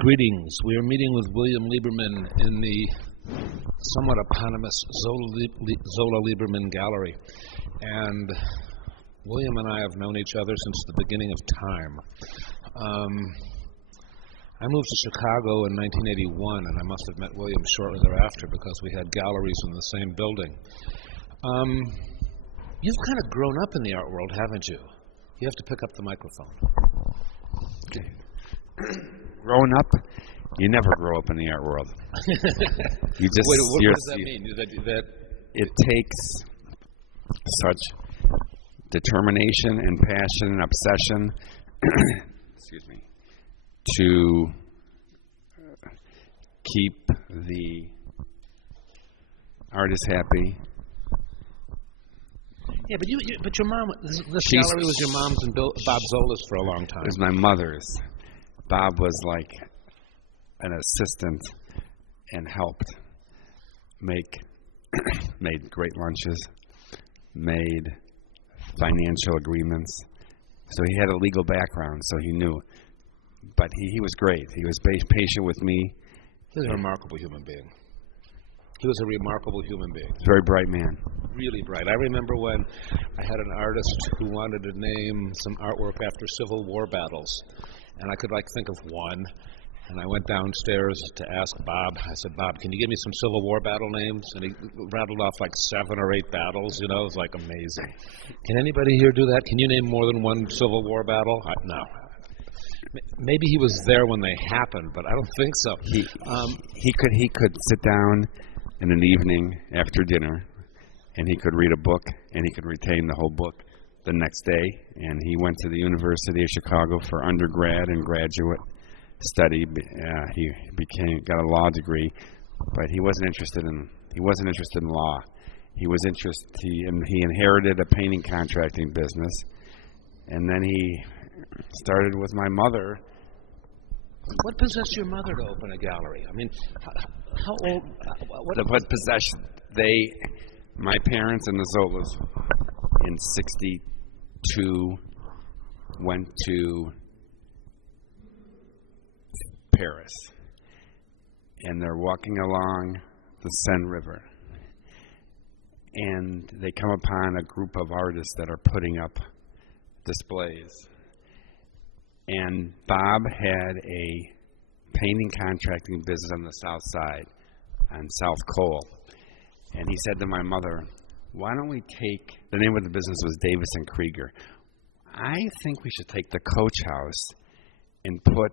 Greetings. We are meeting with William Lieberman in the somewhat eponymous Zolla Lieberman Gallery. And William and I have known each other since the beginning of time. I moved to Chicago in 1981, and I must have met William shortly thereafter because we had galleries in the same building. You've kind of grown up in the art world, haven't you? You have to pick up the microphone. Okay. Growing up, you never grow up in the art world. You just. Wait, what does that mean? It takes such determination and passion and obsession, excuse me, to keep the artist happy. Yeah, but your mom, this gallery was your mom's and Bob Zolla's for a long time. It was my mother's. Bob was like an assistant and helped made great lunches, made financial agreements. So he had a legal background, so he knew. But he was great. He was patient with me. He was a remarkable human being. He was a remarkable human being. Very bright man. Really bright. I remember when I had an artist who wanted to name some artwork after Civil War battles. And I could think of one. And I went downstairs to ask Bob. I said, Bob, can you give me some Civil War battle names? And he rattled off 7 or 8 battles, It was amazing. Can anybody here do that? Can you name more than one Civil War battle? No. Maybe he was there when they happened, but I don't think so. He could sit down in an evening after dinner, and he could read a book, and he could retain the whole book the next day. And he went to the University of Chicago for undergrad and graduate study. He got a law degree, but he wasn't interested in law. He inherited a painting contracting business, and then he started with my mother. What possessed your mother to open a gallery? I mean, how old? What possessed my parents and the Zollas in '62 went to Paris, and they're walking along the Seine River, and they come upon a group of artists that are putting up displays. And Bob had a painting contracting business on the South Side, on South Cole. And he said to my mother, why don't we take, the name of the business was Davis and Krieger. I think we should take the Coach House and put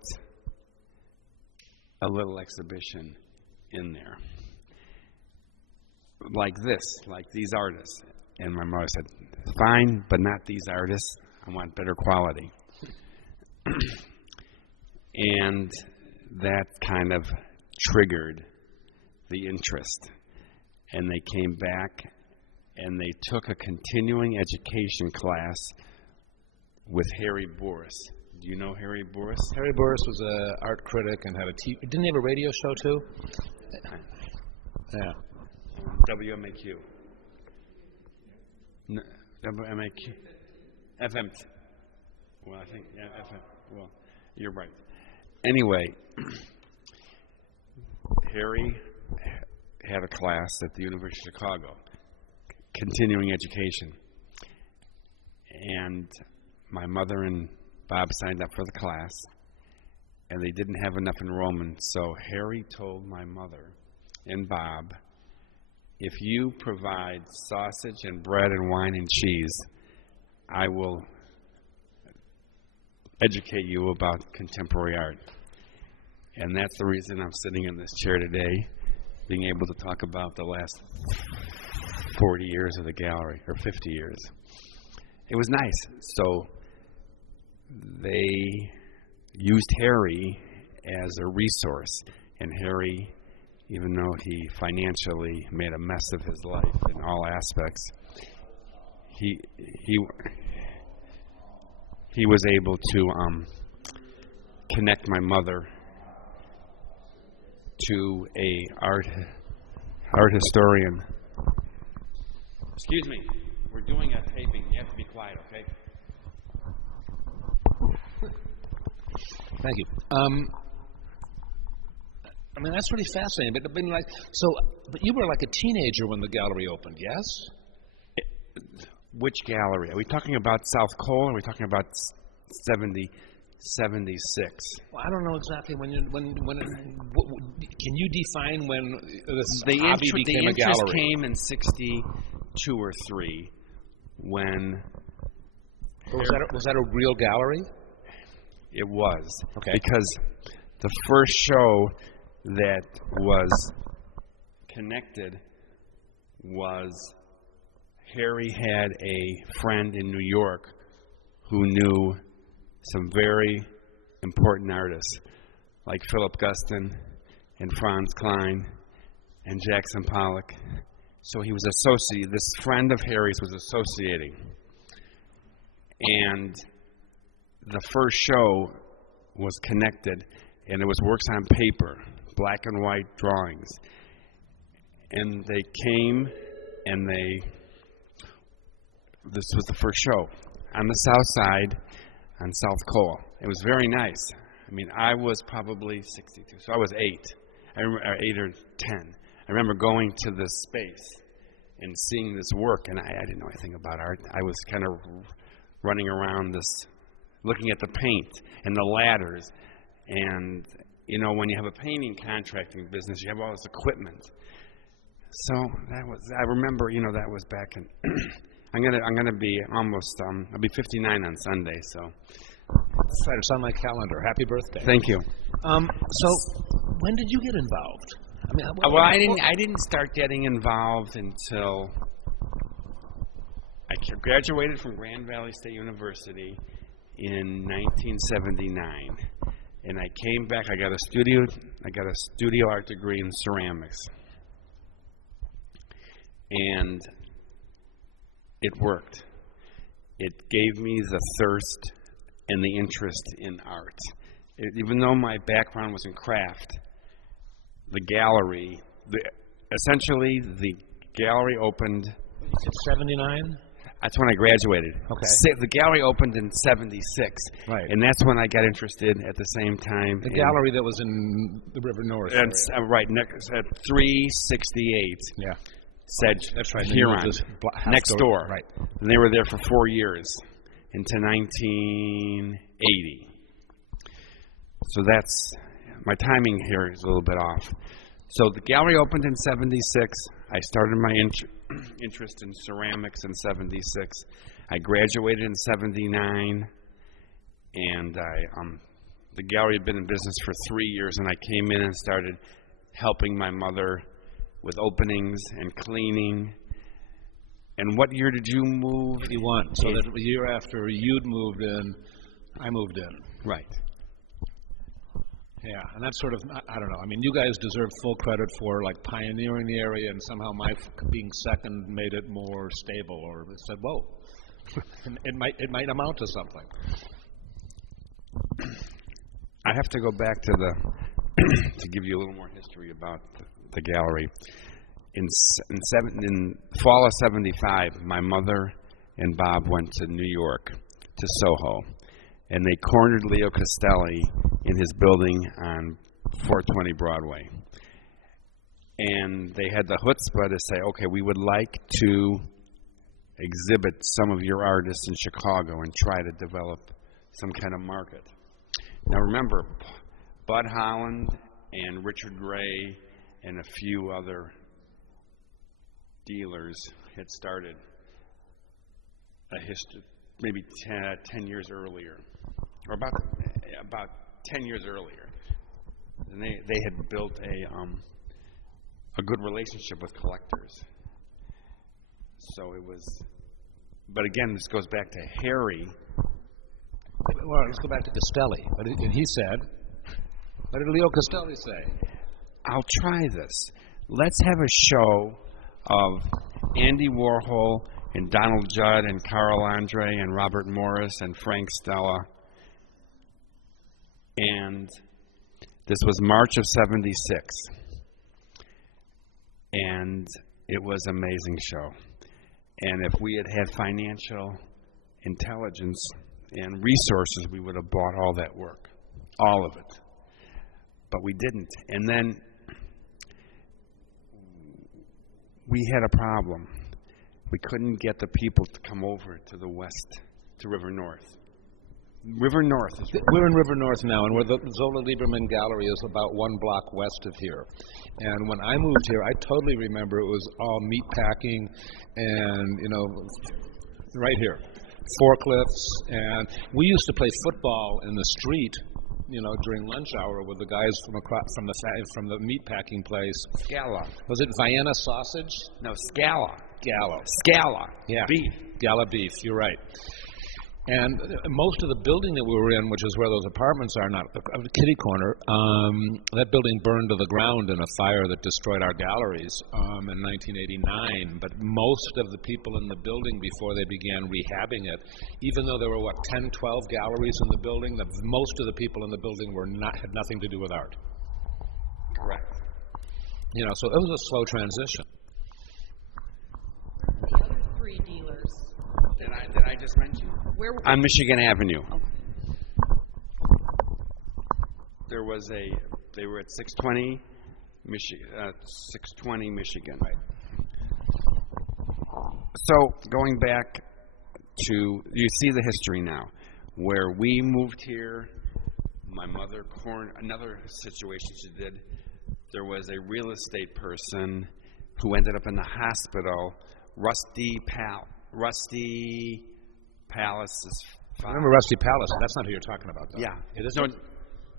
a little exhibition in there. Like these artists. And my mother said, fine, but not these artists. I want better quality. And that kind of triggered the interest. And they came back and they took a continuing education class with Harry Boris. Do you know Harry Boris? Harry Boris was an art critic and had didn't he have a radio show too? Yeah. WMAQ. No, WMAQ. FM. Well, I think, yeah, FM. Well, you're right. Anyway, Harry had a class at the University of Chicago, continuing education. And my mother and Bob signed up for the class, and they didn't have enough enrollment. So Harry told my mother and Bob, if you provide sausage and bread and wine and cheese, I will educate you about contemporary art. And that's the reason I'm sitting in this chair today, being able to talk about the last 40 years of the gallery, or 50 years. It was nice. So they used Harry as a resource. And Harry, even though he financially made a mess of his life in all aspects, he was able to connect my mother to a art historian. Excuse me, we're doing a taping. You have to be quiet, okay? Thank you. I mean, that's really fascinating. But, but you were like a teenager when the gallery opened, yes? Which gallery? Are we talking about South Cole, or are we talking about 76? Well, I don't know exactly when can you define when this The hobby became a interest gallery? came in 62 or 3 when... Was that a real gallery? It was. Okay. Because the first show that was connected was Harry had a friend in New York who knew some very important artists like Philip Guston and Franz Klein and Jackson Pollock. So he was this friend of Harry's was associating. And the first show was connected, and it was works on paper, black and white drawings. And they came, and this was the first show on the south side, on South Cole. It was very nice. I mean, I was probably 62, so I was 8. I remember 8 or 10. I remember going to this space and seeing this work, and I didn't know anything about art. I was kind of running around looking at the paint and the ladders. And, you know, when you have a painting contracting business, you have all this equipment. So I remember, you know, that was back in, I'm gonna be almost, I'll be 59 on Sunday, so. It's on my calendar. Happy birthday. Thank you. So, when did you get involved? I mean, I didn't start getting involved until I graduated from Grand Valley State University in 1979, and I came back. I got a studio art degree in ceramics, and it worked. It gave me the thirst and the interest in art. Even though my background was in craft, the gallery, essentially the gallery opened. You said 79? That's when I graduated. Okay. The gallery opened in 76. Right. And that's when I got interested at the same time. The gallery that was in the River North and, area. right, at 368. Yeah. That's right. Huron. Next door. Right. And they were there for 4 years into 1980. So that's, my timing here is a little bit off. So the gallery opened in 76. I started my interest in ceramics in 76. I graduated in 79, and the gallery had been in business for 3 years, and I came in and started helping my mother with openings and cleaning. And what year did you move? 81. So that the year after you'd moved in, I moved in. Right. Yeah, and that's sort of, I don't know. I mean, you guys deserve full credit for like pioneering the area, and somehow my being second made it more stable, or it said, whoa, it might amount to something. I have to go back to to give you a little more history about the gallery. In fall of 75, my mother and Bob went to New York, to Soho, and they cornered Leo Castelli in his building on 420 Broadway. And they had the chutzpah to say, okay, we would like to exhibit some of your artists in Chicago and try to develop some kind of market. Now remember, Bud Holland and Richard Gray and a few other dealers had started a history, maybe 10 years earlier, or about 10 years earlier. And they had built a good relationship with collectors. So it was, but again, this goes back to Harry. Well, let's go back to Castelli. And he said, what did Leo Castelli say? I'll try this. Let's have a show of Andy Warhol and Donald Judd and Carl Andre and Robert Morris and Frank Stella. And this was March of 76. And it was an amazing show. And if we had had financial intelligence and resources, we would have bought all that work, all of it. But we didn't. And then we had a problem. We couldn't get the people to come over to the west, to River North. River North is We're in River North now, and where the Zolla Lieberman Gallery is about 1 block west of here. And when I moved here, I totally remember it was all meat packing and, you know, right here, forklifts. And we used to play football in the street, you know, during lunch hour with the guys from the meat packing place. Scala. Was it Vienna sausage? No, Scala. Gallo. Scala. Yeah. Beef. Gala beef, you're right. And most of the building that we were in, which is where those apartments are, not the kitty corner, that building burned to the ground in a fire that destroyed our galleries in 1989. But most of the people in the building, before they began rehabbing it, even though there were, 10, 12 galleries in the building, most of the people in the building had nothing to do with art. Correct. You know, so it was a slow transition. The other 3 dealers. Did I just mention? Where were On Michigan Avenue. Okay. They were at 620 Michigan. Right. So going back to, you see the history now, where we moved here, my mother, another situation she did, there was a real estate person who ended up in the hospital, Rusty Palace's father. Remember Rusty Palace? That's not who you're talking about, though. Yeah. It is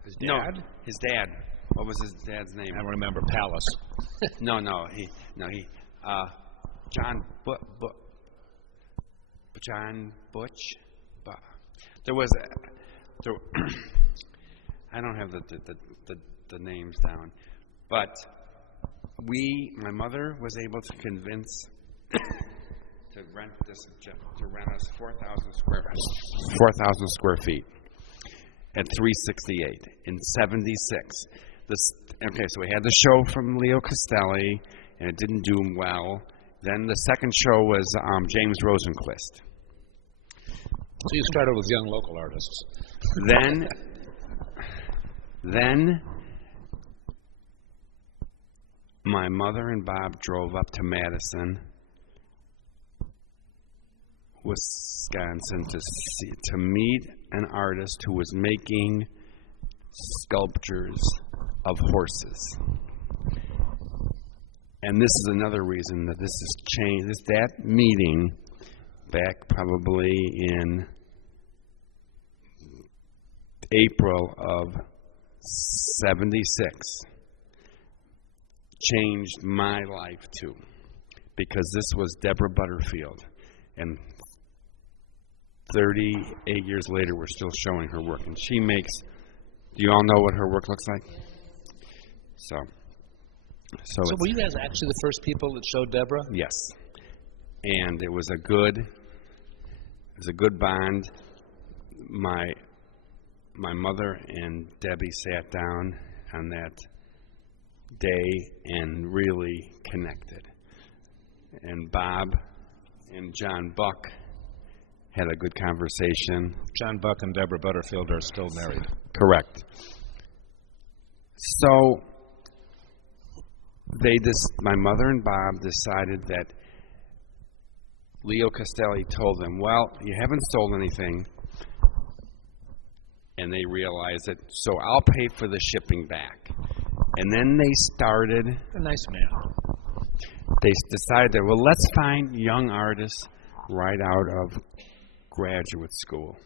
his dad? No, his dad. What was his dad's name? I don't remember Palace. No, John Butch. There was I don't have the names down, but my mother was able to convince to rent us 4,000 square feet at 368 in 76. So we had the show from Leo Castelli, and it didn't do well. Then the second show was James Rosenquist. So you started with young local artists. Then my mother and Bob drove up to Madison, Wisconsin, to meet an artist who was making sculptures of horses. And this is another reason that this has changed. That meeting back probably in April of 76 changed my life too, because this was Deborah Butterfield, and 38 years later we're still showing her work, and she makes, do you all know what her work looks like? So were you guys actually the first people that showed Deborah? Yes. And it was a good bond. My mother and Debbie sat down on that day and really connected. And Bob and John Buck had a good conversation. John Buck and Deborah Butterfield are still married. Correct. So my mother and Bob decided that Leo Castelli told them, well, you haven't sold anything. And they realized it, so I'll pay for the shipping back. And then they started. A nice man. They decided that, well, let's find young artists right out of graduate school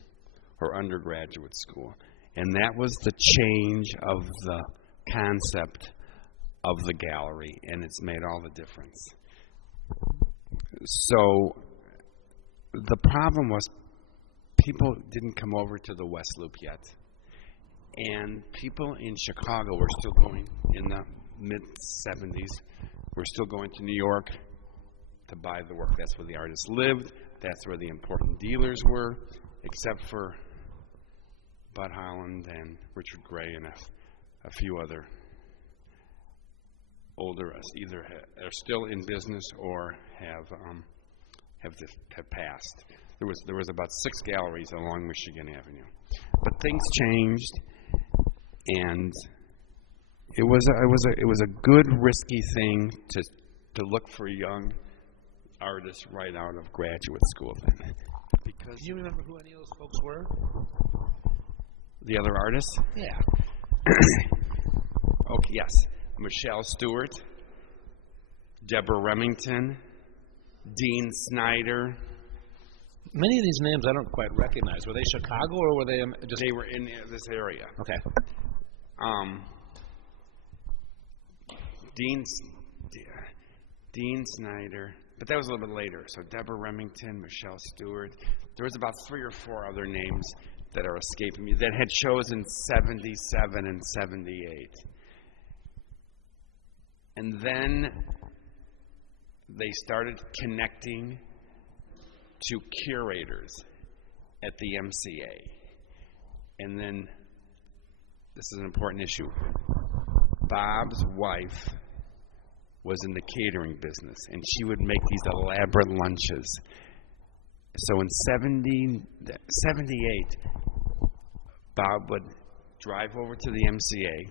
or undergraduate school. And that was the change of the concept of the gallery, and it's made all the difference. So the problem was people didn't come over to the West Loop yet. And people in Chicago were still going, in the mid-70s, were still going to New York to buy the work. That's where the artists lived. That's where the important dealers were, except for Bud Holland and Richard Gray and a few other older, either are still in business or have passed. There was about 6 galleries along Michigan Avenue, but things changed, and it was a good risky thing to look for young artists right out of graduate school then. Because Do you remember who any of those folks were? the other artists? Yeah. Okay, yes. Michelle Stewart, Deborah Remington, Dean Snyder. Many of these names I don't quite recognize. Were they Chicago or were they just... They were in this area. Okay. Dean Snyder, but that was a little bit later. So Deborah Remington, Michelle Stewart. There was about 3 or 4 other names that are escaping me that had shows in 77 and 78. And then they started connecting to curators at the MCA. And then, this is an important issue, Bob's wife was in the catering business, and she would make these elaborate lunches. So in 78, Bob would drive over to the MCA,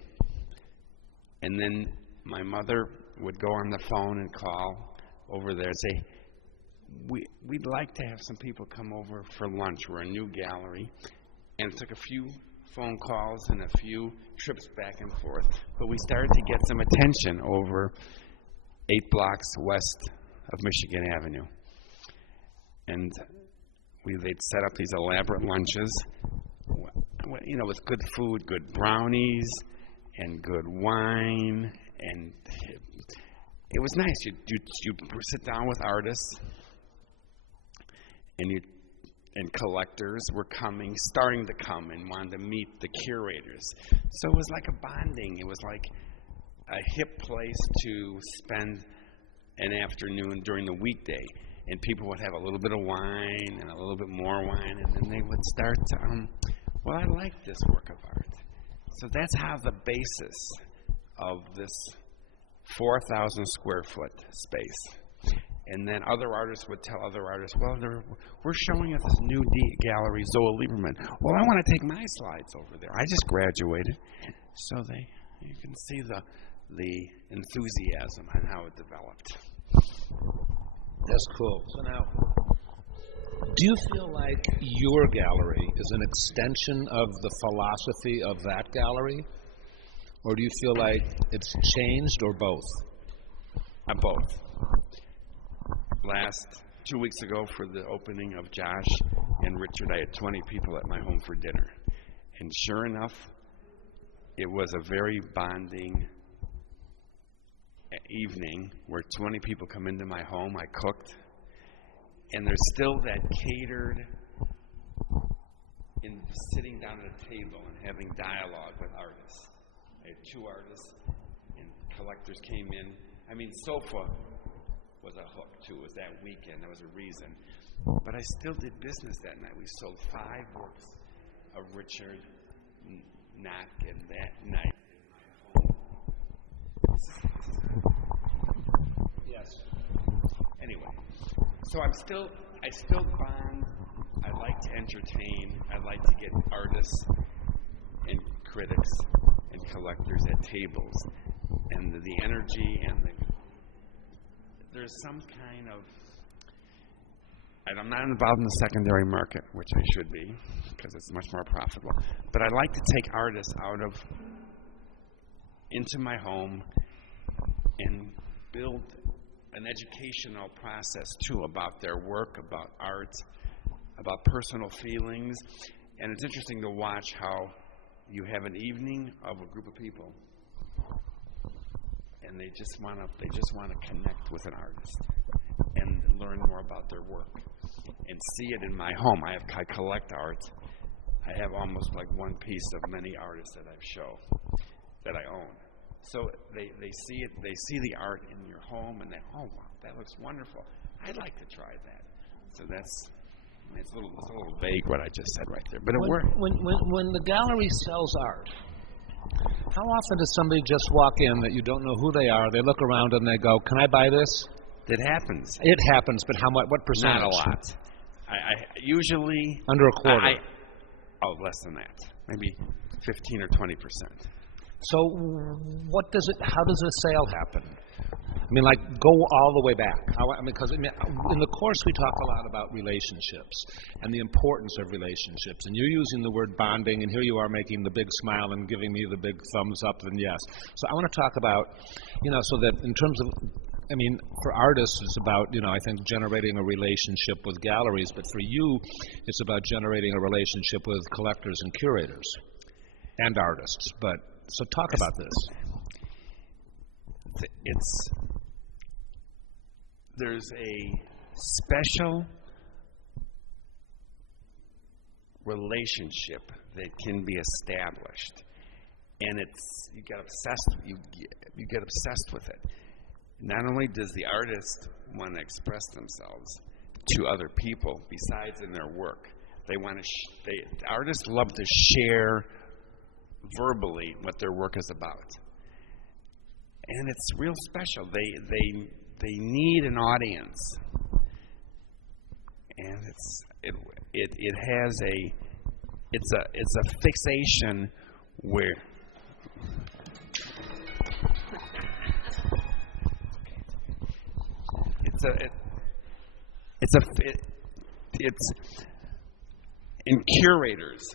and then my mother would go on the phone and call over there and say, we'd like to have some people come over for lunch. We're a new gallery. And it took a few phone calls and a few trips back and forth, but we started to get some attention over 8 blocks west of Michigan Avenue. And they'd set up these elaborate lunches, you know, with good food, good brownies, and good wine, and it was nice. You sit down with artists, and collectors were starting to come and wanted to meet the curators. So it was like a bonding. It was like a hip place to spend an afternoon during the weekday. And people would have a little bit of wine and a little bit more wine, and then they would start to, well, I like this work of art. So that's how the basis of this 4,000 square foot space. And then other artists would tell other artists, well, we're showing at this new gallery, Zolla Lieberman. Well, I want to take my slides over there. I just graduated. So you can see the enthusiasm on how it developed. That's cool. So now, do you feel like your gallery is an extension of the philosophy of that gallery? Or do you feel like it's changed, or both? Both. Last 2 weeks ago, for the opening of Josh and Richard, I had 20 people at my home for dinner. And sure enough, it was a very bonding evening where 20 people come into my home. I cooked, and there's still that catered in sitting down at a table and having dialogue with artists. I had 2 artists, and collectors came in. I mean, Sofa was a hook too. It was that weekend. There was a reason. But I still did business that night. We sold 5 works of Richard Notkin that night in my home. Yes. Anyway, so I still bond. I like to entertain. I like to get artists and critics and collectors at tables, and the energy and there's some kind of, and I'm not involved in the secondary market, which I should be, because it's much more profitable, but I like to take artists into my home and build an educational process too about their work, about art, about personal feelings. And it's interesting to watch how you have an evening of a group of people, and they just want to connect with an artist and learn more about their work and see it in my home. I collect art. I have almost like one piece of many artists that that I own. So they see it. They see the art in your home, and they, oh wow, that looks wonderful. I'd like to try that. So it's a little vague what I just said right there, but it worked. When the gallery sells art, how often does somebody just walk in that you don't know who they are? They look around and they go, "Can I buy this?" It happens. It happens, but how much? What percentage? Not a lot. I usually under a quarter. Less than that. Maybe 15 or 20%. So, how does a sale happen? I mean, like, go all the way back. Because in the course we talk a lot about relationships and the importance of relationships. And you're using the word bonding, and here you are making the big smile and giving me the big thumbs up and yes. So I want to talk about, so that in terms of, for artists, it's about, I think generating a relationship with galleries, but for you, it's about generating a relationship with collectors and curators and artists. So talk about this. There's a special relationship that can be established, and you get obsessed with it. Not only does the artist want to express themselves to other people besides in their work, artists love to share verbally what their work is about, and it's real special. They need an audience, and it's a fixation where in curators,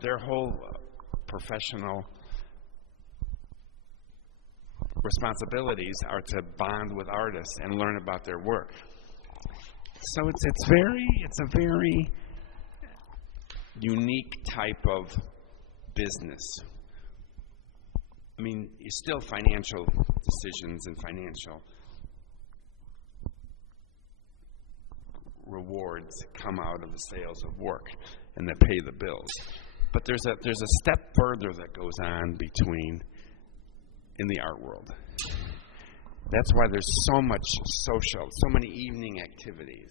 their whole professional responsibilities are to bond with artists and learn about their work. So it's a very unique type of business. Still financial decisions and financial rewards come out of the sales of work and that pay the bills. But there's a step further that goes on in the art world. That's why there's so many evening activities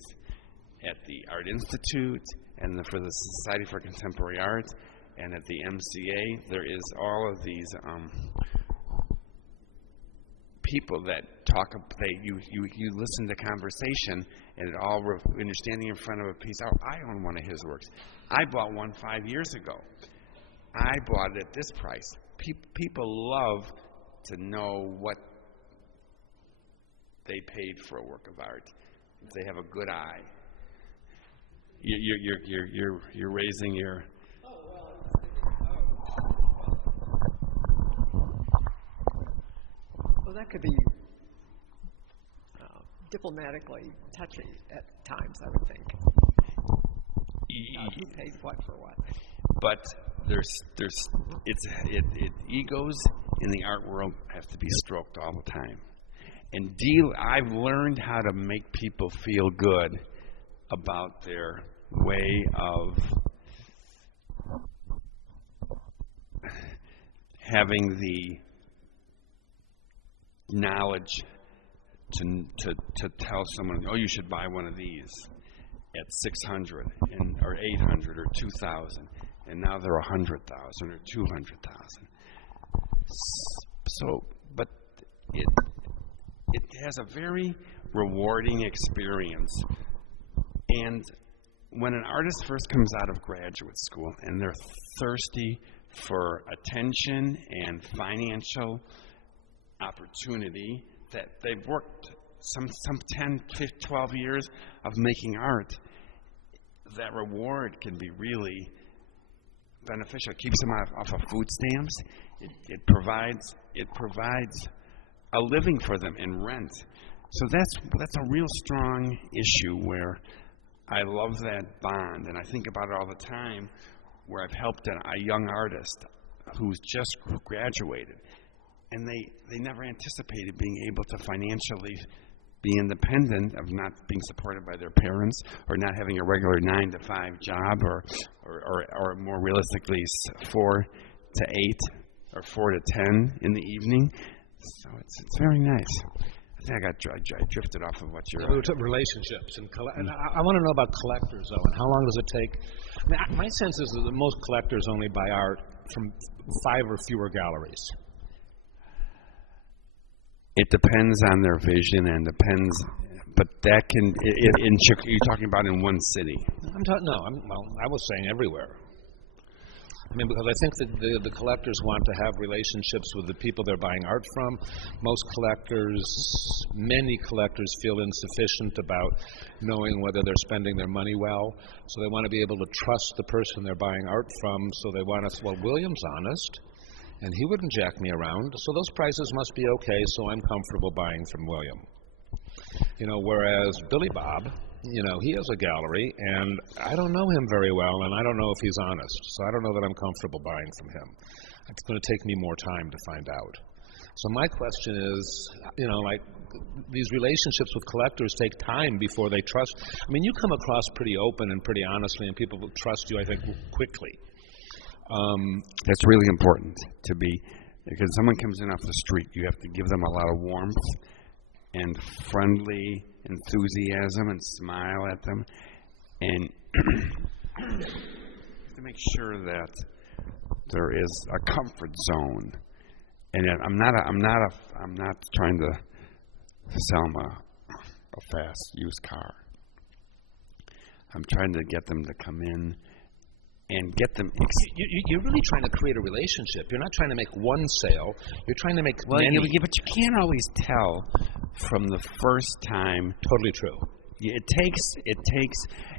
at the Art Institute and for the Society for Contemporary Art, and at the MCA. There is all of these people that talk. You listen to conversation, and when you're standing in front of a piece. Oh, I own one of his works. I bought one 5 years ago. I bought it at this price. People love to know what they paid for a work of art. If they have a good eye. You're raising your. Well, that could be diplomatically touchy at times, I would think. Who pays what for what? But egos in the art world have to be stroked all the time. And I've learned how to make people feel good about their way of having the knowledge to tell someone, oh, you should buy one of these at $600 or $800 or $2,000, and now they're $100,000 or $200,000. So, but it has a very rewarding experience. And when an artist first comes out of graduate school and they're thirsty for attention and financial opportunity, that they've worked some 10, 15, 12 years of making art, that reward can be really beneficial. It keeps them off of food stamps. It provides a living for them in rent. So that's a real strong issue where I love that bond, and I think about it all the time, where I've helped a young artist who's just graduated, and they never anticipated being able to financially be independent, of not being supported by their parents, or not having a regular 9-to-5 job, or more realistically 4 to 8 or 4 to 10 in the evening. So it's very nice. I think I drifted off of what you're. We took relationships and I want to know about collectors though, and how long does it take? My sense is that most collectors only buy art from 5 or fewer galleries. It depends on their vision, and depends, but that can. You're talking about in one city. I was saying everywhere. I mean, because I think that the collectors want to have relationships with the people they're buying art from. Many collectors feel insufficient about knowing whether they're spending their money well. So they want to be able to trust the person they're buying art from. So they want to, well, William's honest, and he wouldn't jack me around, so those prices must be okay, so I'm comfortable buying from William. Whereas Billy Bob, he has a gallery, and I don't know him very well, and I don't know if he's honest, so I don't know that I'm comfortable buying from him. It's going to take me more time to find out. So my question is, these relationships with collectors take time before they trust. I mean, you come across pretty open and pretty honestly, and people will trust you, I think, quickly. That's really important to be, because someone comes in off the street, you have to give them a lot of warmth and friendly enthusiasm and smile at them, and to make sure that there is a comfort zone. And I'm not trying to sell them a fast used car. I'm trying to get them to come in and get them. You're really trying to create a relationship. You're not trying to make one sale. You're trying to make many. Yeah, but you can't always tell from the first time. Totally true. It takes,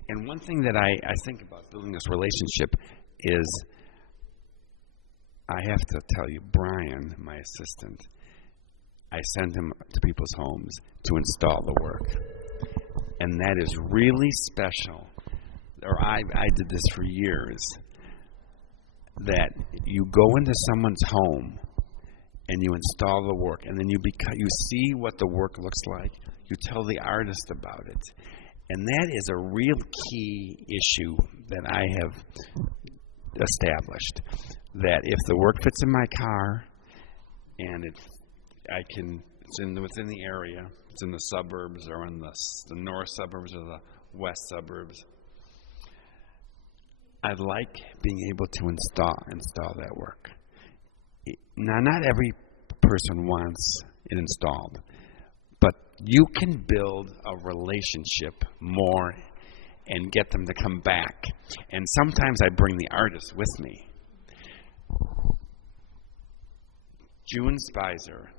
and one thing that I think about building this relationship is, I have to tell you, Brian, my assistant, I send him to people's homes to install the work. And that is really special. Or I did this for years, that you go into someone's home and you install the work, and then you see what the work looks like. You tell the artist about it. And that is a real key issue that I have established, that if the work fits in my car and it's within the area, it's in the suburbs or in the north suburbs or the west suburbs, I like being able to install that work. Now, not every person wants it installed, but you can build a relationship more and get them to come back. And sometimes I bring the artist with me. June Spicer,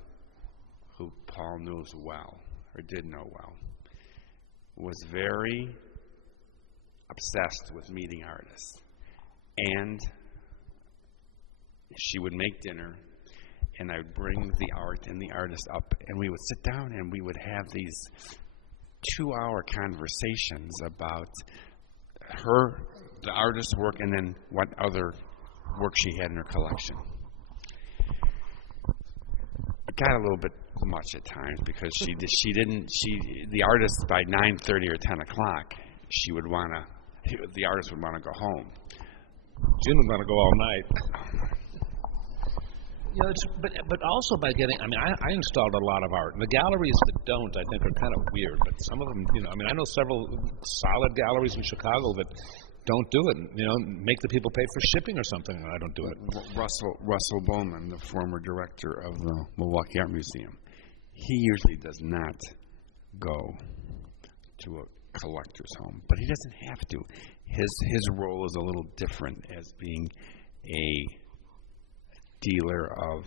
who Paul knows well, or did know well, was very obsessed with meeting artists. And she would make dinner, and I would bring the art and the artist up, and we would sit down and we would have these 2-hour conversations about the artist's work, and then what other work she had in her collection. It got a little bit much at times, because the artist, by 9:30 or 10 o'clock, the artist would want to go home. Jim would want to go all night. But also by getting, I installed a lot of art. And the galleries that don't, I think, are kind of weird. But some of them, I know several solid galleries in Chicago that don't do it. Make the people pay for shipping or something, and I don't do it. Russell Bowman, the former director of the Milwaukee Art Museum, he usually does not go to a collector's home, but he doesn't have to. His role is a little different as being a dealer of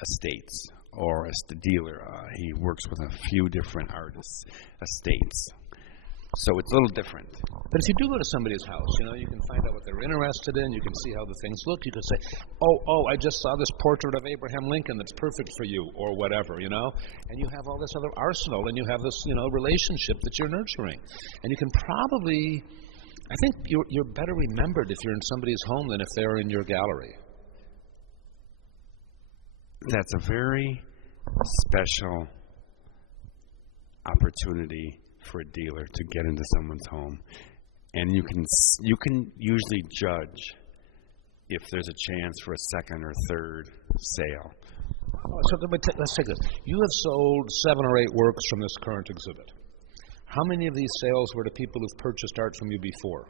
estates, or as the dealer. He works with a few different artists' estates. So it's a little different. But if you do go to somebody's house, you can find out what they're interested in. You can see how the things look. You can say, I just saw this portrait of Abraham Lincoln that's perfect for you, or whatever, And you have all this other arsenal, and you have this, relationship that you're nurturing. And you can probably, I think you're better remembered if you're in somebody's home than if they're in your gallery. That's a very special opportunity for a dealer to get into someone's home, and you can usually judge if there's a chance for a second or third sale. So let's take this. You have sold 7 or 8 works from this current exhibit. How many of these sales were to people who've purchased art from you before?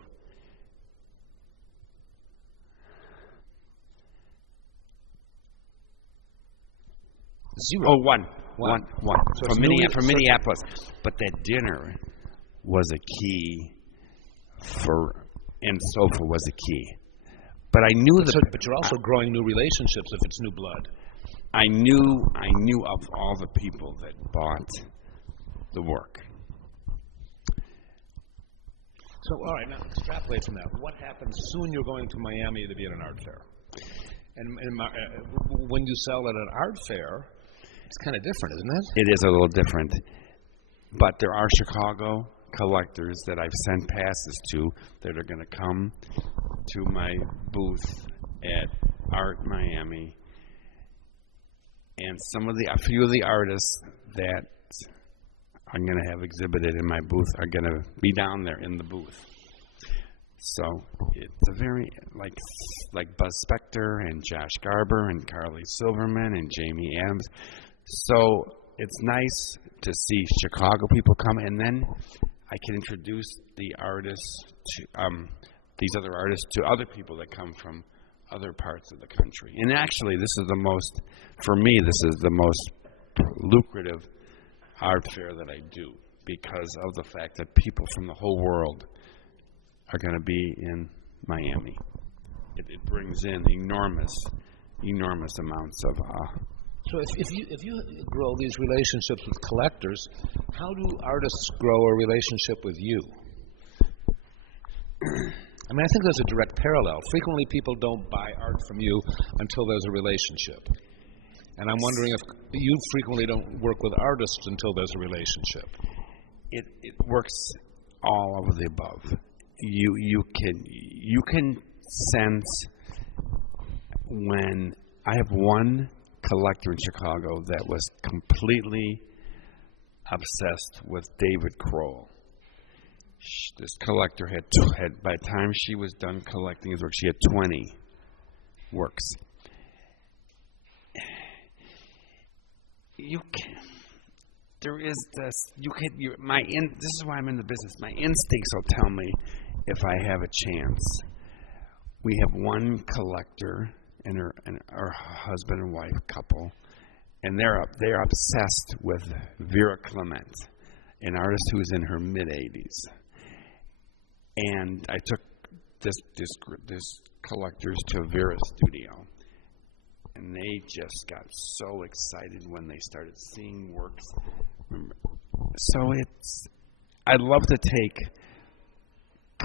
Zero. Oh, one. So From Minneapolis. But that dinner was a key and sofa was a key. But I knew But you're also growing new relationships if it's new blood. I knew of all the people that bought the work. So, all right, now extrapolate from that. What happens soon? You're going to Miami to be at an art fair. And when you sell at an art fair, it's kind of different, isn't it? It is a little different. But there are Chicago collectors that I've sent passes to that are going to come to my booth at Art Miami. And a few of the artists that I'm going to have exhibited in my booth are going to be down there in the booth. So it's a very, like Buzz Spector and Josh Garber and Carly Silverman and Jamie Adams. So it's nice to see Chicago people come, and then I can introduce the artists to these other artists to other people that come from other parts of the country. And actually, for me, this is the most lucrative art fair that I do because of the fact that people from the whole world are going to be in Miami. It brings in enormous amounts of. So if you grow these relationships with collectors, how do artists grow a relationship with you? I mean, I think there's a direct parallel. Frequently, people don't buy art from you until there's a relationship. And I'm wondering if you frequently don't work with artists until there's a relationship. It works all of the above. You can sense when I have one collector in Chicago that was completely obsessed with David Kroll. This collector had by the time she was done collecting his work, she had 20 works. This is why I'm in the business. My instincts will tell me if I have a chance. We have one collector and her husband and wife couple, and they're obsessed with Vera Clement, an artist who's in her mid-80s. And I took this collectors to Vera's studio, and they just got so excited when they started seeing works. So I'd love to take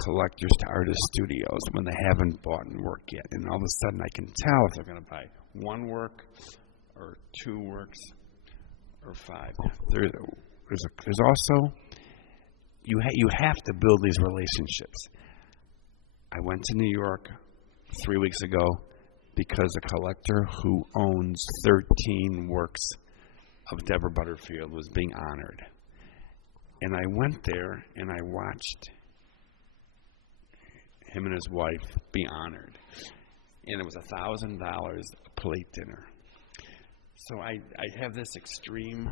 collectors to artist studios when they haven't bought work yet, and all of a sudden I can tell if they're going to buy one work or two works or five. There's also you have to build these relationships. I went to New York 3 weeks ago because a collector who owns 13 works of Deborah Butterfield was being honored. And I went there and I watched him and his wife be honored. And it was $1,000 a plate dinner. So I have this extreme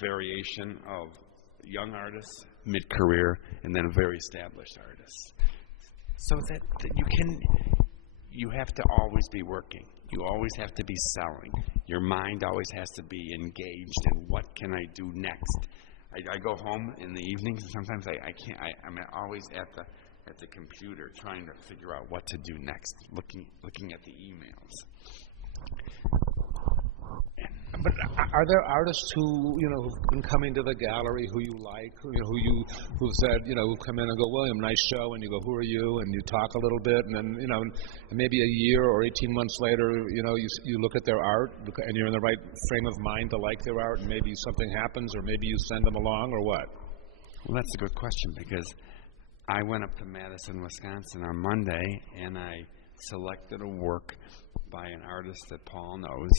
variation of young artists, mid-career, and then very established artists. So that you have to always be working. You always have to be selling. Your mind always has to be engaged in what can I do next. I go home in the evenings, and sometimes I can't. I'm always at the computer trying to figure out what to do next, looking at the emails. But are there artists who who've been coming to the gallery who you like, who've said who've come in and go, William, nice show, and you go, who are you, and you talk a little bit, and then and maybe a year or 18 months later, you look at their art and you're in the right frame of mind to like their art, and maybe something happens, or maybe you send them along, or what? Well, that's a good question, because I went up to Madison, Wisconsin on Monday, and I selected a work by an artist that Paul knows,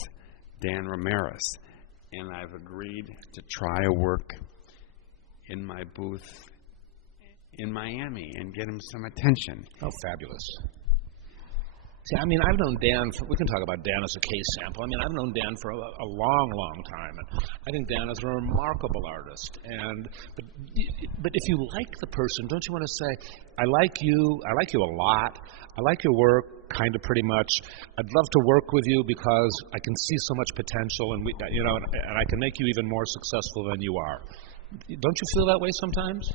Dan Ramirez, and I've agreed to try a work in my booth in Miami and get him some attention. Oh, fabulous. See, I mean, I've known Dan, we can talk about Dan as a case sample. I mean, I've known Dan for a long, long time, and I think Dan is a remarkable artist. But if you like the person, don't you want to say, I like you a lot, I like your work, kind of pretty much. I'd love to work with you because I can see so much potential, and and I can make you even more successful than you are. Don't you feel that way sometimes?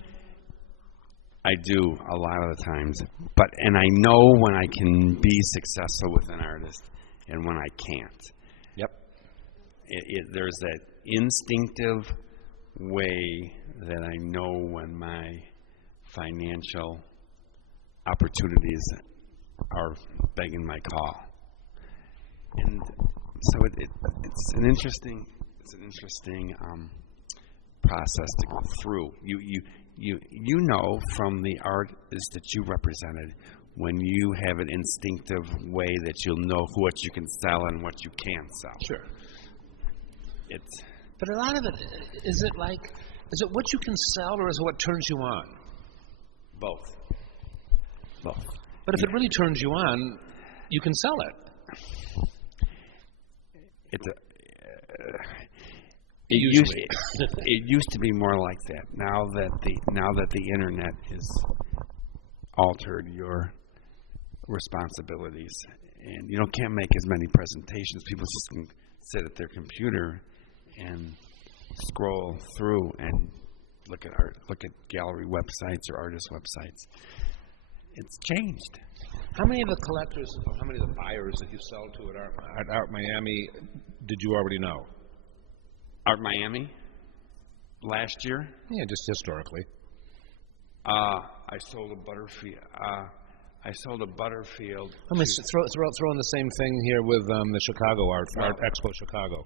I do a lot of the times, and I know when I can be successful with an artist and when I can't. Yep. There's that instinctive way that I know when my financial opportunities are begging my call, and so it's an interesting process to go through. You know from the artists that you represented when you have an instinctive way that you'll know what you can sell and what you can't sell. Sure. It's But a lot of it, is it what you can sell or is it what turns you on? both. But if it really turns you on, you can sell it. It used to be more like that. Now that the internet has altered your responsibilities, and you can't make as many presentations. People just can sit at their computer and scroll through and look at gallery websites or artist websites. It's changed. How many of the collectors, or how many of the buyers that you sell to at Art Miami did you already know? Art Miami last year? Yeah, just historically. I sold a Butterfield. Let me throw in the same thing here with the Chicago Art Expo Chicago.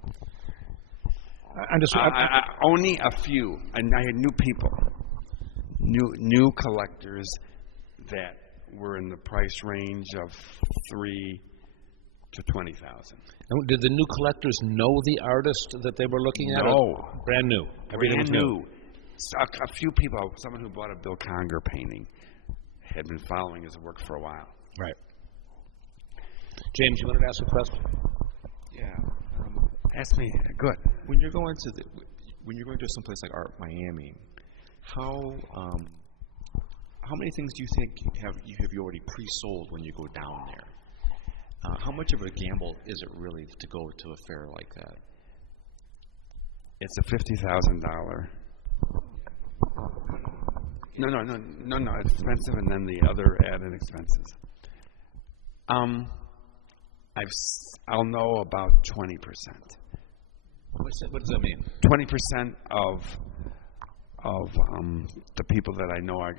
Only a few, and I had new people, new collectors that were in the price range of $3,000 to $20,000. And did the new collectors know the artist that they were looking at? No, brand new. Everything was new. A few people. Someone who bought a Bill Conger painting had been following his work for a while. Right. James, you wanted to ask a question? Yeah. Ask me. Good. When you're going to someplace like Art Miami, how many things do you think have you already pre-sold when you go down there? How much of a gamble is it really to go to a fair like that? It's a $50,000. No. It's expensive, and then the other added expenses. I'll know about 20%. What does that mean? 20% of the people that I know I'm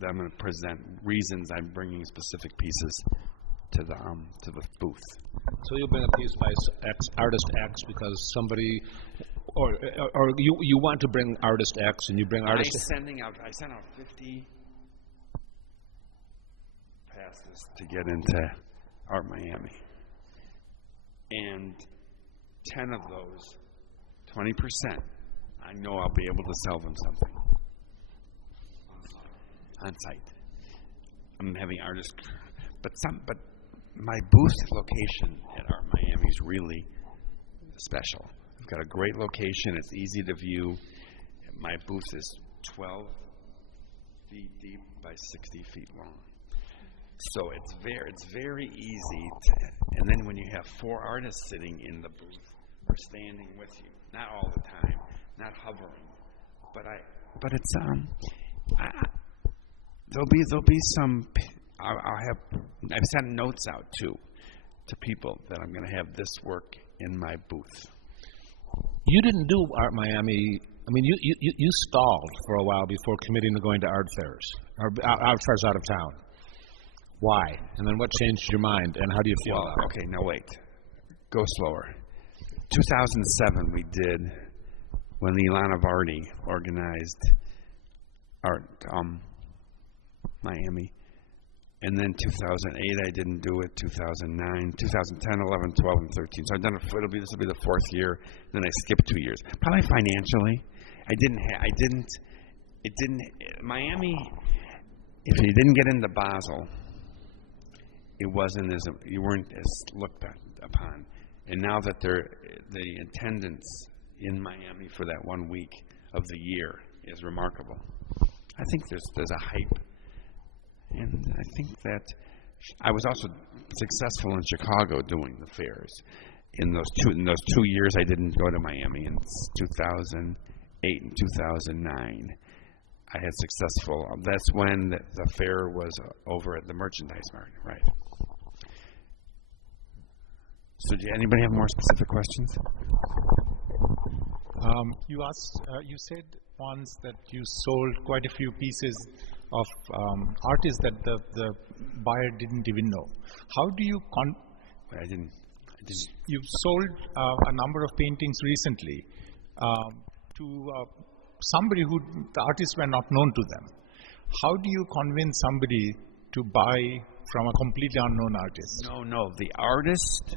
gonna present reasons I'm bringing specific pieces to the booth. So you'll bring a piece by artist X because somebody, or you want to bring artist X and you bring artist. I send out 50 passes to get into Art Miami, and 10 of those, 20%, I know I'll be able to sell them something on site. I'm having artists, but my booth location at Art Miami is really special. I've got a great location. It's easy to view. My booth is 12 feet deep by 60 feet long. So it's very easy to, and then when you have 4 artists sitting in the booth or standing with you, not all the time, not hovering, but it's there'll be some. I've sent notes out to people that I'm going to have this work in my booth. You didn't do Art Miami. I mean, you stalled for a while before committing to going to art fairs or art fairs out of town. Why? And then what changed your mind? And how do you feel about it? Okay, now wait. Go slower. 2007 we did when Ilana Vardy organized Art Miami. And then 2008 I didn't do it, 2009, 2010, 11, 12, and 13. So I've done this will be the 4th year. Then I skipped 2 years. Probably financially. Miami, if you didn't get into Basel, you weren't as looked upon. And now that the attendance in Miami for that 1 week of the year is remarkable. I think there's a hype. And I think that I was also successful in Chicago doing the fairs. In those 2 years, I didn't go to Miami. In 2008 and 2009, I had successful. That's when the fair was over at the merchandise market, right? So, do anybody have more specific questions? You said once that you sold quite a few pieces of artists that the buyer didn't even know. How do you I didn't. You've sold a number of paintings recently to somebody who the artists were not known to them. How do you convince somebody to buy from a completely unknown artist? No. The artist,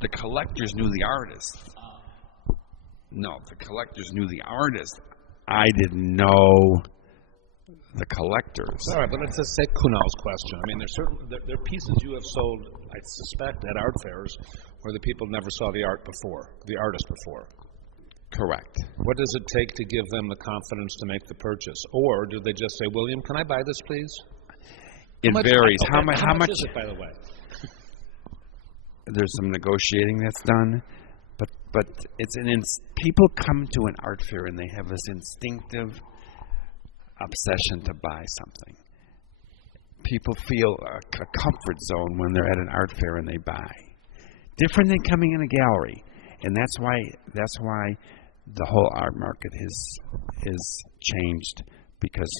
the collectors knew the artist. No, the collectors knew the artist. I didn't know the collectors. All right, but let's just take Kunal's question. I mean, there are pieces you have sold, I suspect, at art fairs where the people never saw the artist before. Correct. What does it take to give them the confidence to make the purchase? Or do they just say, William, can I buy this, please? It varies. How much is it, by the way? There's some negotiating that's done, but people come to an art fair and they have this instinctive obsession to buy something. People feel a comfort zone when they're at an art fair and they buy. Different than coming in a gallery, and that's why the whole art market is changed, because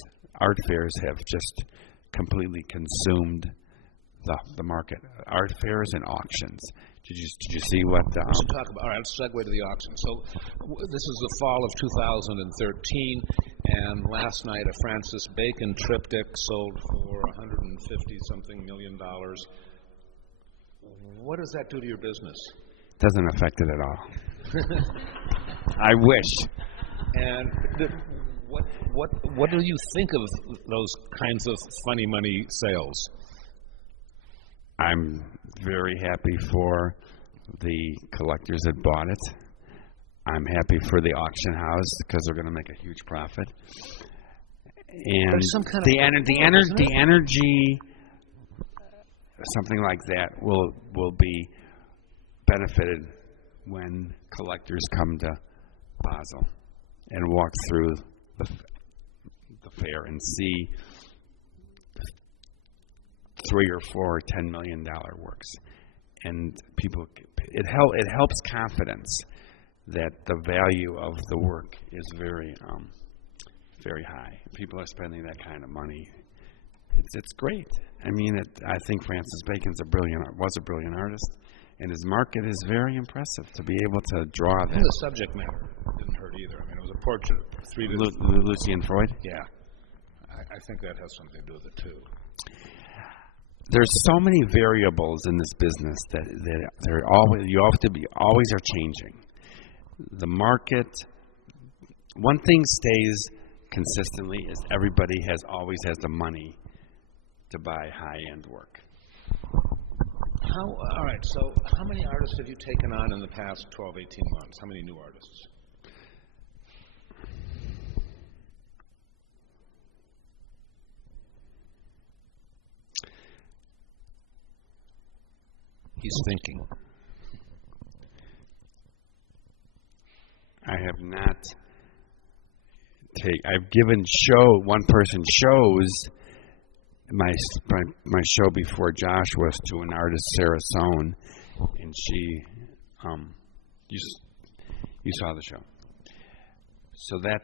art fairs have just completely consumed the market. Art fairs and auctions. Did you see what? Let's talk about. All right, let's segue to the auction. So this is the fall of 2013, and last night a Francis Bacon triptych sold for $150-something million. What does that do to your business? Doesn't affect it at all. I wish. And what do you think of those kinds of funny money sales? I'm very happy for the collectors that bought it. I'm happy for the auction house because they're going to make a huge profit. And the energy, something like that, will be benefited when collectors come to Basel and walk through the fair and see $3 or $4 or $10 million works, and it helps confidence that the value of the work is very very high. People are spending that kind of money. It's great. I mean, I think Francis Bacon's was a brilliant artist, and his market is very impressive to be able to draw that. And the subject matter didn't hurt either. I mean, it was a portrait of Lucian Freud. Yeah, I think that has something to do with it too. There's so many variables in this business that always are changing. The market, one thing stays consistently is everybody always has the money to buy high-end work. All right, so how many artists have you taken on in the past 12, 18 months? How many new artists? He's thinking. I have not I've given one person shows. My show before Josh was to an artist, Sarah Sohn, and she, you saw the show. So that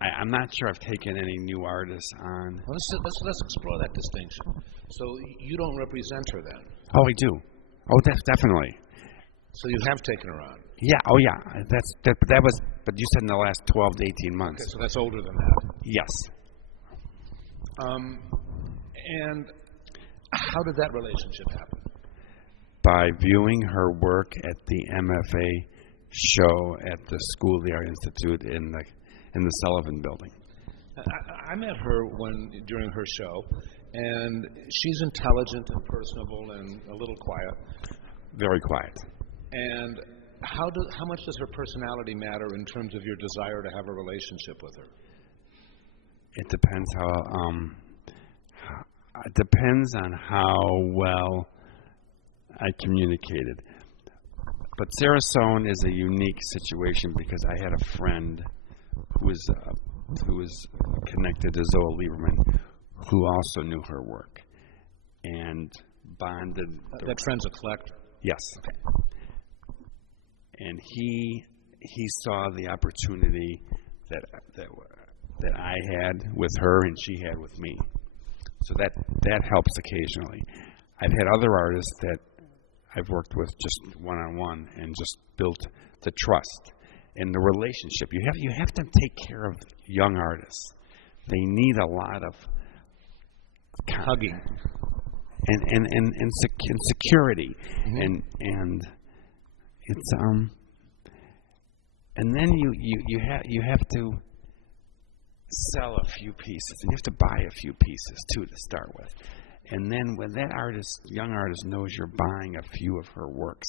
I'm not sure I've taken any new artists on. Well, let's explore that distinction. So you don't represent her then? Oh, I do. Oh, definitely. So you have taken her on? Yeah. Oh, yeah. That was. But you said in the last 12 to 18 months. Okay, so that's older than that. Yes. And how did that relationship happen? By viewing her work at the MFA show at the School of the Art Institute in the Sullivan Building. I met her during her show, and she's intelligent and personable and a little quiet. Very quiet. And how much does her personality matter in terms of your desire to have a relationship with her? It depends it depends on how well I communicated. But Sarah Sohn is a unique situation because I had a friend who was who was connected to Zolla Lieberman, who also knew her work, and bonded. That friend's a collector. Yes. Okay. And he saw the opportunity that I had with her and she had with me. So that helps occasionally. I've had other artists that I've worked with just one-on-one and just built the trust and the relationship. You have to take care of young artists. They need a lot of hugging and security, mm-hmm. and it's and then you have to sell a few pieces, and you have to buy a few pieces too to start with. And then when that young artist knows you're buying a few of her works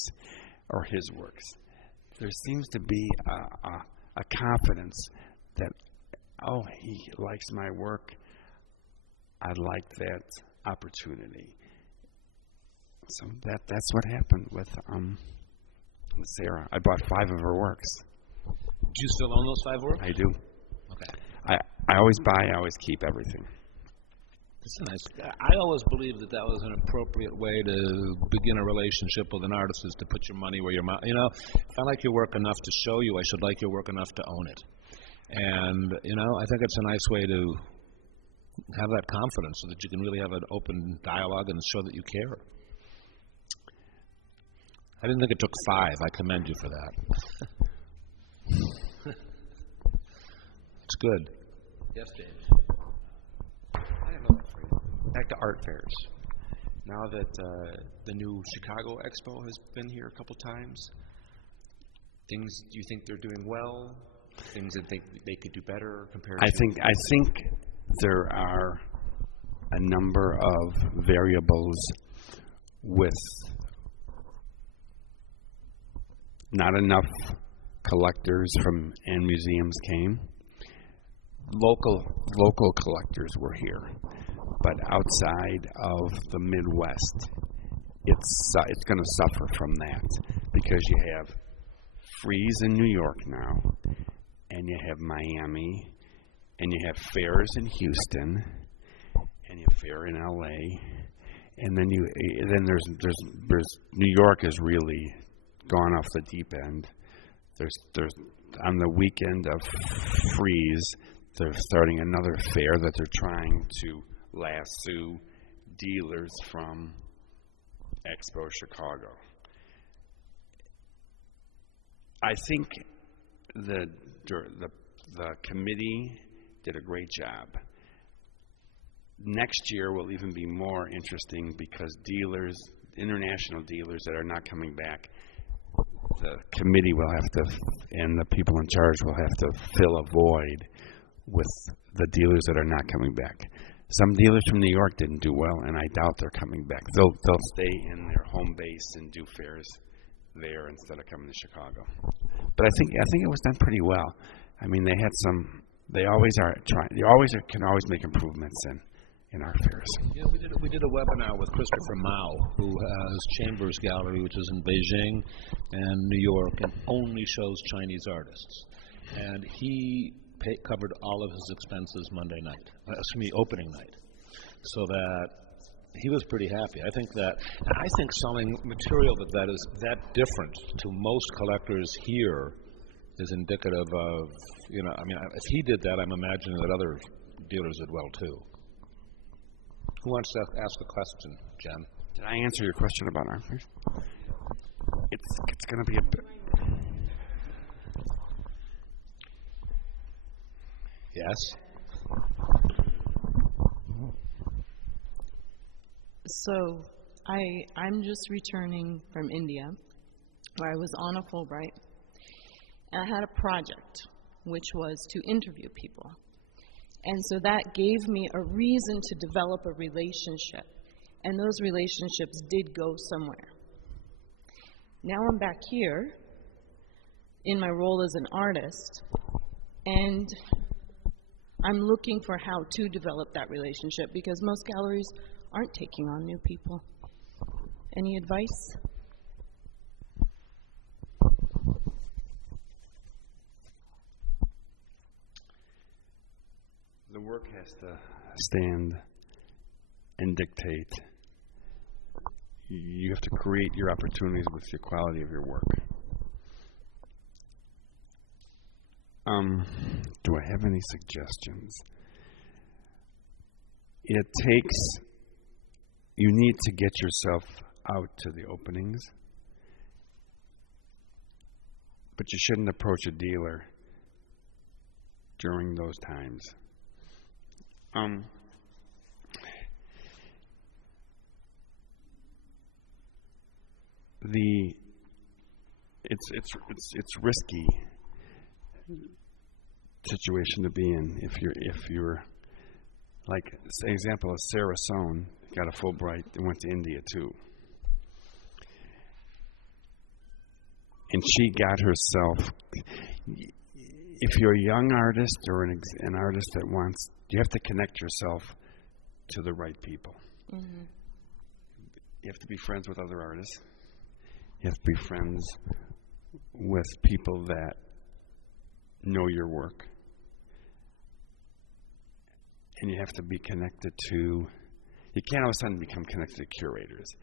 or his works, there seems to be a confidence that, oh, he likes my work, I'd like that opportunity. So that's what happened with Sarah. I bought 5 of her works. Do you still own those 5 works? I do. Okay. I always buy, I always keep everything. That's nice. I always believed that was an appropriate way to begin a relationship with an artist, is to put your money where your mouth. If I like your work enough to show you, I should like your work enough to own it. And I think it's a nice way to have that confidence, so that you can really have an open dialogue and show that you care. I didn't think it took 5. I commend you for that. It's good. Yes, James. I have another for you. Back to art fairs. Now that the new Chicago Expo has been here a couple times, do you think they're doing well? Things that they could do better compared to? I think there are a number of variables with not enough collectors and museums came. Local collectors were here, but outside of the Midwest, it's going to suffer from that, because you have Frieze in New York now, and you have Miami, and you have fairs in Houston, and you have fair in LA, and then there's New York has really gone off the deep end. There's on the weekend of Frieze, they're starting another fair that they're trying to lasso dealers from Expo Chicago. I think the committee did a great job. Next year will even be more interesting, because international dealers that are not coming back, the committee will have to, and the people in charge will have to fill a void with the dealers that are not coming back. Some dealers from New York didn't do well, and I doubt they're coming back. They'll stay in their home base and do fairs there instead of coming to Chicago. But I think it was done pretty well. I mean, they had some. They always are trying. Can always make improvements in our fairs. Yeah, we did a webinar with Christopher Mao, who has Chambers Gallery, which is in Beijing and New York, and only shows Chinese artists. And he covered all of his expenses opening night, so that he was pretty happy. I think selling material that is that different to most collectors here is indicative of, if he did that, I'm imagining that other dealers did well too. Who wants to ask a question, Jen? Did I answer your question about art fairs? It's going to be a bit. Yes. So I'm just returning from India, where I was on a Fulbright, and I had a project, which was to interview people. And so that gave me a reason to develop a relationship, and those relationships did go somewhere. Now I'm back here in my role as an artist, and I'm looking for how to develop that relationship, because most galleries aren't taking on new people. Any advice? the work has to stand and dictate. You have to create your opportunities with the quality of your work. Do I have any suggestions? You need to get yourself out to the openings, but you shouldn't approach a dealer during those times. It's risky situation to be in if you're like, say, example of Sarah Sohn, got a Fulbright and went to India too, and she got herself. If you're a young artist or an artist that wants, you have to connect yourself to the right people. Mm-hmm. You have to be friends with other artists. You have to be friends with people that know your work. And you have to be connected to, you can't all of a sudden become connected to curators.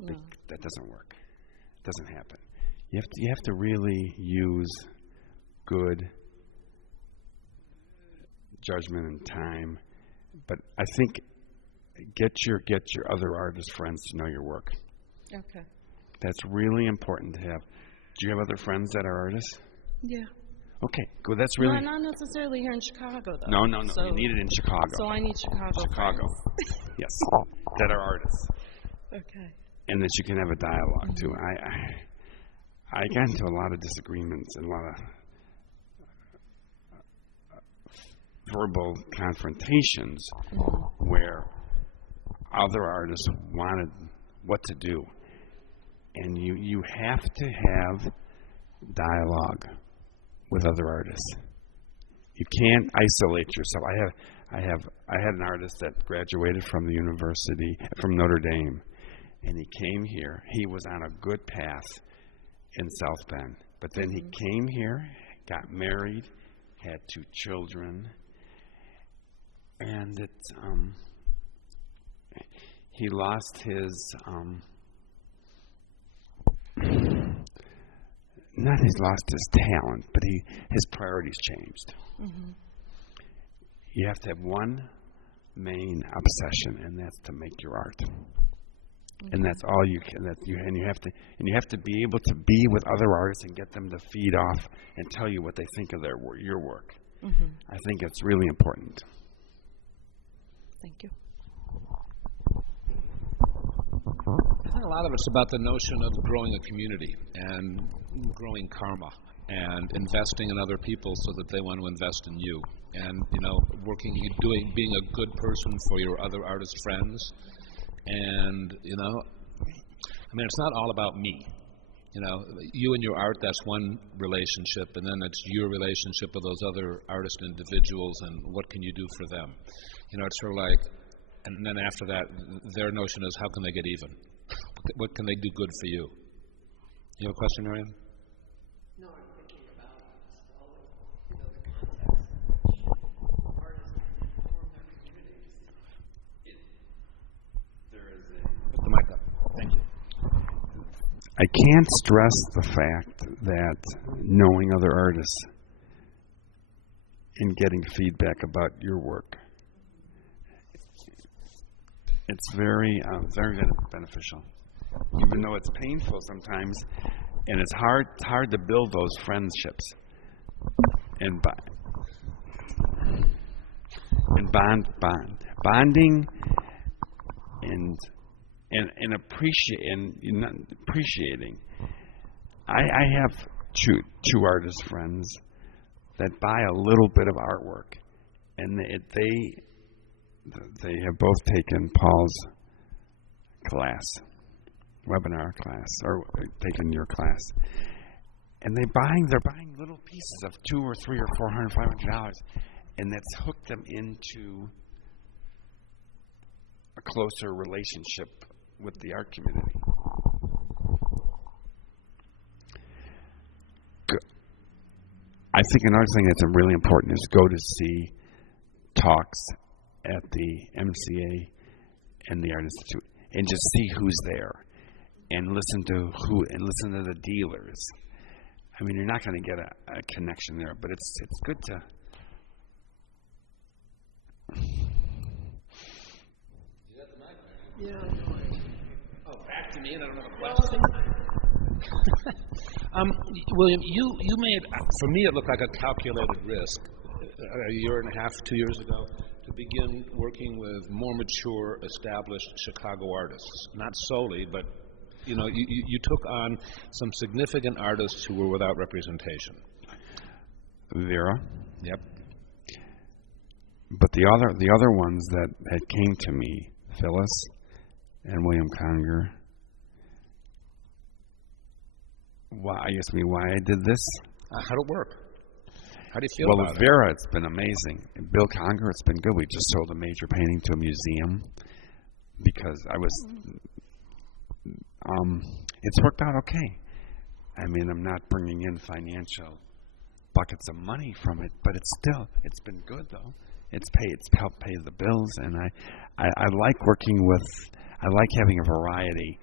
No. That doesn't work. It doesn't happen. You have to really use good judgment and time. But I think get your other artist friends to know your work. Okay. That's really important to have. Do you have other friends that are artists? Yeah. Okay, good. That's really... No, not necessarily here in Chicago, though. No. So you need it in Chicago. So I need Chicago friends. Yes. That are artists. Okay. And that you can have a dialogue, too. I got into a lot of disagreements and a lot of verbal confrontations where other artists wanted what to do. And you have to have dialogue with other artists. You can't isolate yourself. I had an artist that graduated from the university, from Notre Dame, and he came here. He was on a good path in South Bend, but then he came here, got married, had 2 children, and he lost his he's lost his talent, but his priorities changed. Mm-hmm. You have to have one main obsession, and that's to make your art. Mm-hmm. And that's all you can. You have to be able to be with other artists and get them to feed off and tell you what they think of your work. Mm-hmm. I think it's really important. Thank you. I think a lot of it's about the notion of growing a community and growing karma and investing in other people so that they want to invest in you. And, being a good person for your other artist friends. And, it's not all about me. You and your art, that's one relationship, and then it's your relationship with those other artist individuals and what can you do for them. It's sort of like, and then after that, their notion is how can they get even? What can they do good for you? You have a question, Marianne? No, I'm thinking about all the context in which artists form their communities. Put the mic up. Thank you. I can't stress the fact that knowing other artists and getting feedback about your work, it's very beneficial. Even though it's painful sometimes, and it's hard to build those friendships and bonding and appreciating. I have two artist friends that buy a little bit of artwork, and they have both taken Paul's webinar class, or taken your class, and they're buying little pieces of $200 or $300 or $400, $500, and that's hooked them into a closer relationship with the art community. I think another thing that's really important is go to see talks at the MCA and the Art Institute, and just see who's there, and listen to the dealers. I mean, you're not going to get a connection there, but it's good to. Yeah. Oh, back to me, and I don't have a question. William, you made, for me, it looked like a calculated risk a year and a half, 2 years ago, to begin working with more mature, established Chicago artists. Not solely, but you took on some significant artists who were without representation. Vera. Yep. But the other ones that came to me, Phyllis and William Conger. Why I did this? How'd it work? How do you feel well, about with Vera, it's been amazing. And Bill Conger, it's been good. We just sold a major painting to a museum because I was. It's worked out okay. I mean, I'm not bringing in financial buckets of money from it, but it's been good though. It's helped pay the bills, and I like working with. I like having a variety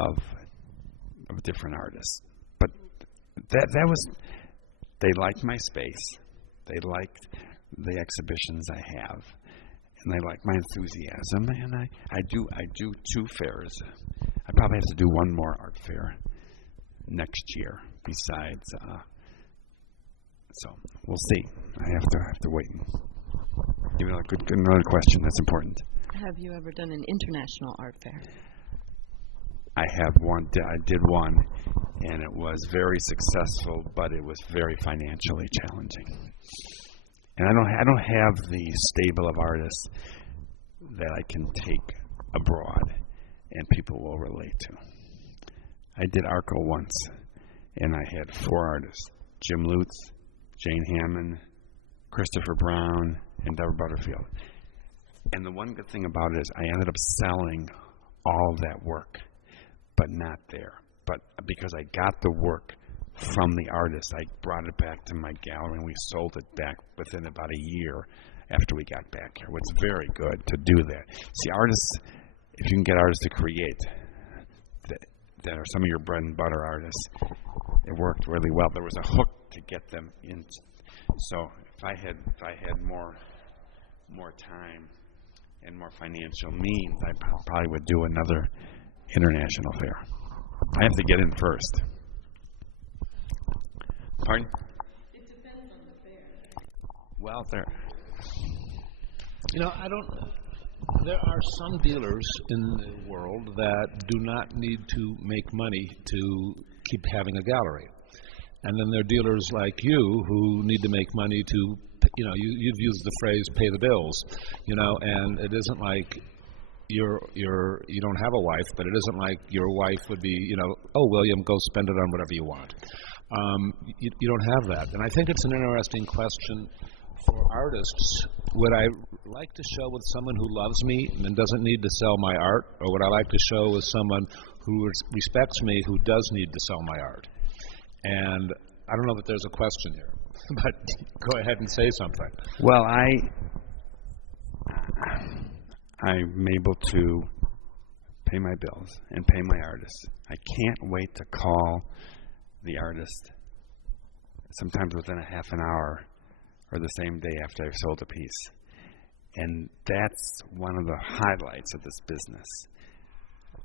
of different artists. But that was. They liked my space. They liked the exhibitions I have, and they like my enthusiasm. And I do 2 fairs. I probably have to do 1 more art fair next year. Besides, so we'll see. I have to wait. Give me another question. That's important. Have you ever done an international art fair? I have one. I did one, and it was very successful, but it was very financially challenging. And I don't have the stable of artists that I can take abroad and people will relate to. I did Arco once, and I had 4 artists: Jim Lutz, Jane Hammond, Christopher Brown, and Deborah Butterfield. And the one good thing about it is I ended up selling all of that work, but not there. But because I got the work from the artist, I brought it back to my gallery, and we sold it back within about a year after we got back here. It's very good to do that. See, artists, if you can get artists to create that are some of your bread and butter artists, it worked really well. There was a hook to get them in. So if I had more time and more financial means, I probably would do another international fair. I have to get in first. Pardon? It depends on the fair. Well, there. There are some dealers in the world that do not need to make money to keep having a gallery. And then there are dealers like you who need to make money to, you've used the phrase pay the bills, and it isn't like you don't have a wife, but it isn't like your wife would be, oh, William, go spend it on whatever you want. You don't have that. And I think it's an interesting question for artists. Would I like to show with someone who loves me and doesn't need to sell my art, or would I like to show with someone who respects me who does need to sell my art? And I don't know that there's a question here, but go ahead and say something. Well, I'm able to pay my bills and pay my artists. I can't wait to call the artist, sometimes within a half an hour or the same day after I've sold a piece. And that's one of the highlights of this business.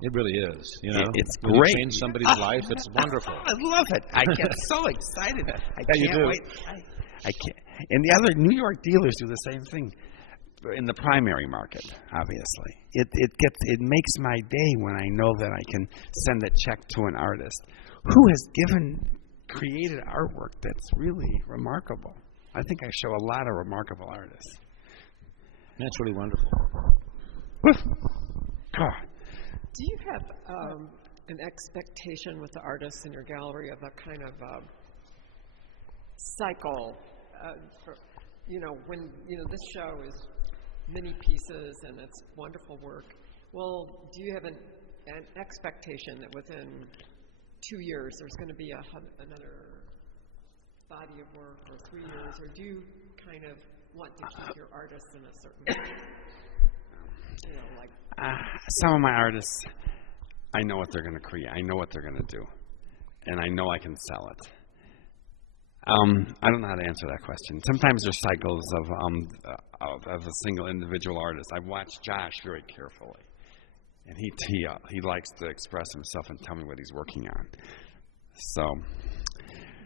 It really is. It's when great. You change somebody's life, it's wonderful. I love it. I get so excited. I you can't do. wait. I can't. And the other New York dealers do the same thing in the primary market. Obviously, it makes my day when I know that I can send a check to an artist who has created artwork that's really remarkable. I think I show a lot of remarkable artists. That's really wonderful. Do you have an expectation with the artists in your gallery of a kind of cycle? When this show is many pieces and it's wonderful work. Well, do you have an expectation that within 2 years there's going to be another body of work, or 3 years, or do you kind of want to keep your artists in a certain way? You know, like some of my artists, I know what they're going to create. I know what they're going to do, and I know I can sell it. I don't know how to answer that question. Sometimes there's cycles of a single individual artist. I've watched Josh very carefully, and he likes to express himself and tell me what he's working on. So.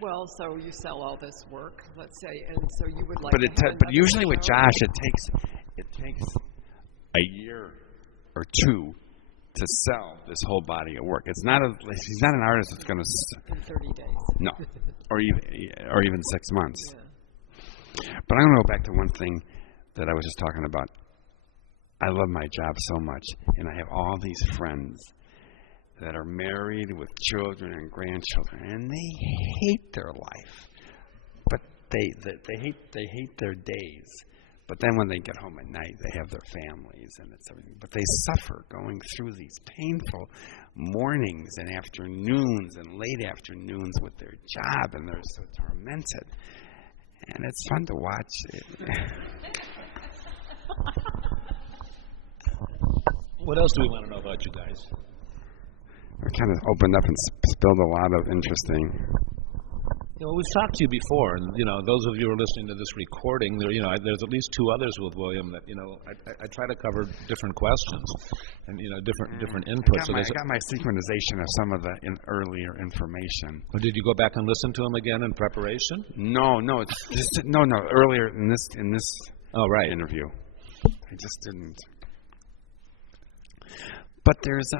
Well, so you sell all this work, let's say, and so you would like. But usually with Josh, it takes a year or two to sell this whole body of work. He's not an artist that's going to. In 30 days. No, or even 6 months. Yeah. But I'm going to go back to one thing that I was just talking about. I love my job so much, and I have all these friends that are married with children and grandchildren, and they hate their life. But they hate their days. But then when they get home at night, they have their families and it's everything. But they suffer going through these painful mornings and afternoons and late afternoons with their job, and they're so tormented. And it's fun to watch it. What else do we want to know about you guys? We kind of opened up and spilled a lot of interesting. You know, we've talked to you before, and those of you who are listening to this recording, there's at least 2 others with William that I try to cover different questions and different inputs. I got my synchronization of some of the earlier information. Well, did you go back and listen to them again in preparation? No, it's just no. Earlier in this interview, I just didn't. But there's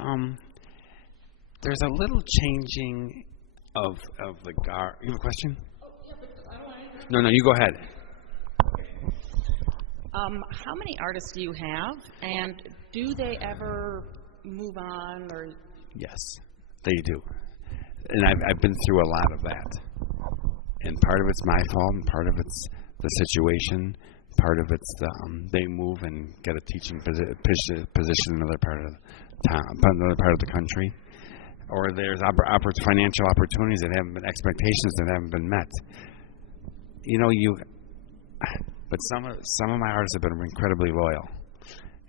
a little changing of the guard. You have a question? Oh, yeah, but I don't want to. No, you go ahead. How many artists do you have, and do they ever move on, or? Yes, they do, and I've been through a lot of that. And part of it's my fault, and part of it's the situation. Part of it's they move and get a teaching position in another part of the town, another part of the country. Or there's financial opportunities that haven't been, expectations that haven't been met. But some of my artists have been incredibly loyal,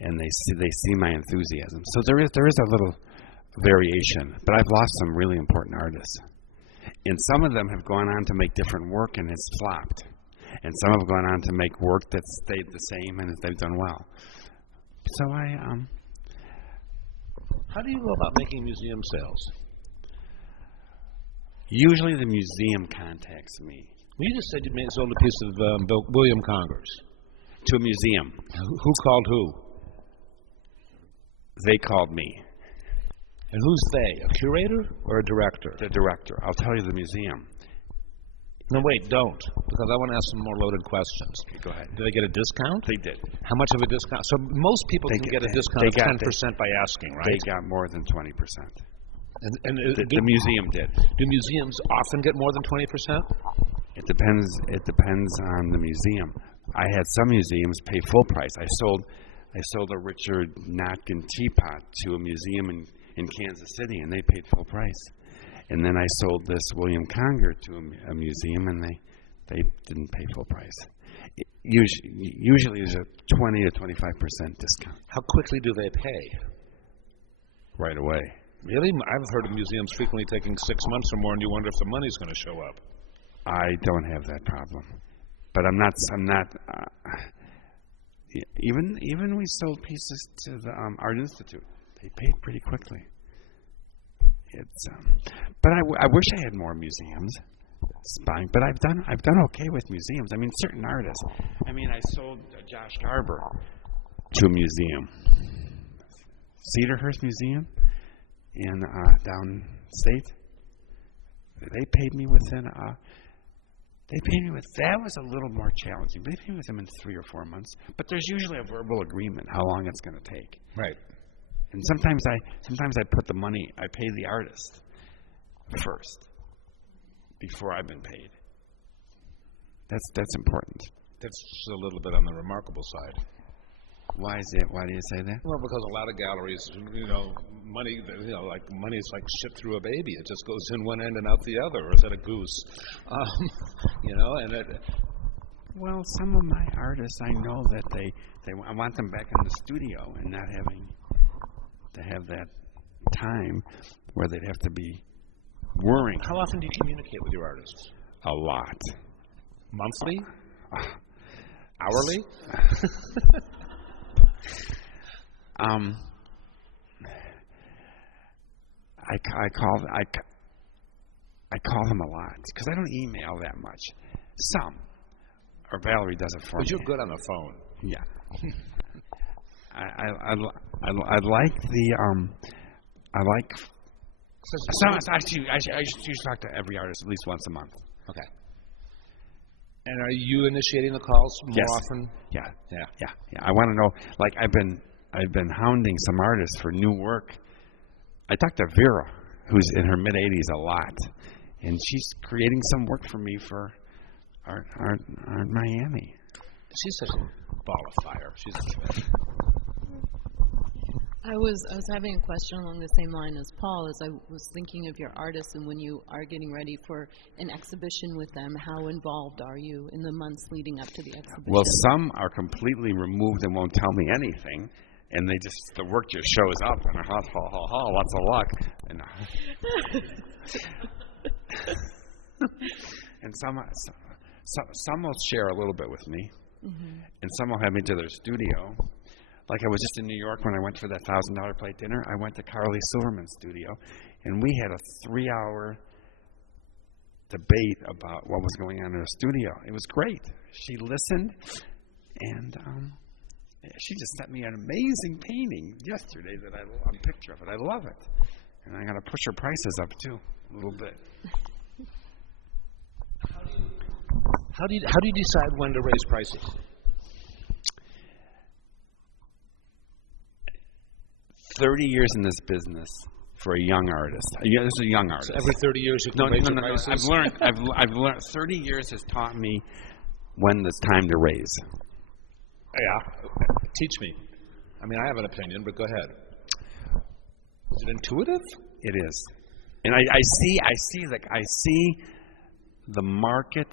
and they see my enthusiasm. So there is a little variation, but I've lost some really important artists, and some of them have gone on to make different work and it's flopped, and some have gone on to make work that stayed the same and they've done well. So How do you go about making museum sales? Usually the museum contacts me. Well, you just said you sold a piece of William Conger's. To a museum. Who called who? They called me. And who's they? A curator or a director? The director. I'll tell you the museum. No, wait, don't, because I want to ask some more loaded questions. Okay, go ahead. Did they get a discount? They did. How much of a discount? So most people can get a discount of 10% by asking, right? They got more than 20%. And the museum did. Do museums often get more than 20%? It depends on the museum. I had some museums pay full price. I sold a Richard Notkin teapot to a museum in Kansas City, and they paid full price. And then I sold this William Conger to a museum, and they didn't pay full price. Usually there's a 20 to 25% discount. How quickly do they pay? Right away. Really? I've heard of museums frequently taking 6 months or more, and you wonder if the money's going to show up. I don't have that problem, but I'm not. Even we sold pieces to the Art Institute. They paid pretty quickly. But I wish I had more museums. Spying, but I've done okay with museums. I mean, certain artists. I mean, I sold Josh Garber to a museum, Cedarhurst Museum in downstate. They paid me within. That was a little more challenging. They paid me with them in 3 or 4 months. But there's usually a verbal agreement how long it's going to take. Right. And sometimes I put the money. I pay the artist first before I've been paid. That's important. That's a little bit on the remarkable side. Why is it? Why do you say that? Well, because a lot of galleries, money, like money is like shit through a baby. It just goes in one end and out the other, or is that a goose? And Well, some of my artists, I know that I want them back in the studio and not having to have that time where they'd have to be worrying. How often do you communicate with your artists? A lot. Monthly? Hourly? I call them a lot because I don't email that much. Some, or Valerie does it for me. But you're good on the phone. Yeah. I like the I like. Actually, I should talk to every artist at least once a month. Okay. And are you initiating the calls more often? Yeah. I want to know. Like I've been hounding some artists for new work. I talked to Vera, who's in her mid-80s, a lot, and she's creating some work for me for Art Miami. She's such a ball of fire. She's. I was having a question along the same line as Paul, as I was thinking of your artists, and when you are getting ready for an exhibition with them, how involved are you in the months leading up to the exhibition? Well, some are completely removed and won't tell me anything, and the work just shows up, and lots of luck. And some will share a little bit with me, and some will have me to their studio. Like I was just in New York when I went for that $1,000 plate dinner. I went to Carly Silverman's studio, and we had a 3-hour debate about what was going on in her studio. It was great. She listened, and she just sent me an amazing painting yesterday that a picture of it. I love it, and I got to push her prices up too a little bit. How do you decide when to raise prices? 30 years in this business for a young artist. Yeah, this is a young artist. So every 30 years you can raise your prices? I've learned. 30 years has taught me when it's time to raise. Yeah. Teach me. I mean, I have an opinion, but go ahead. Is it intuitive? It is. And I see the market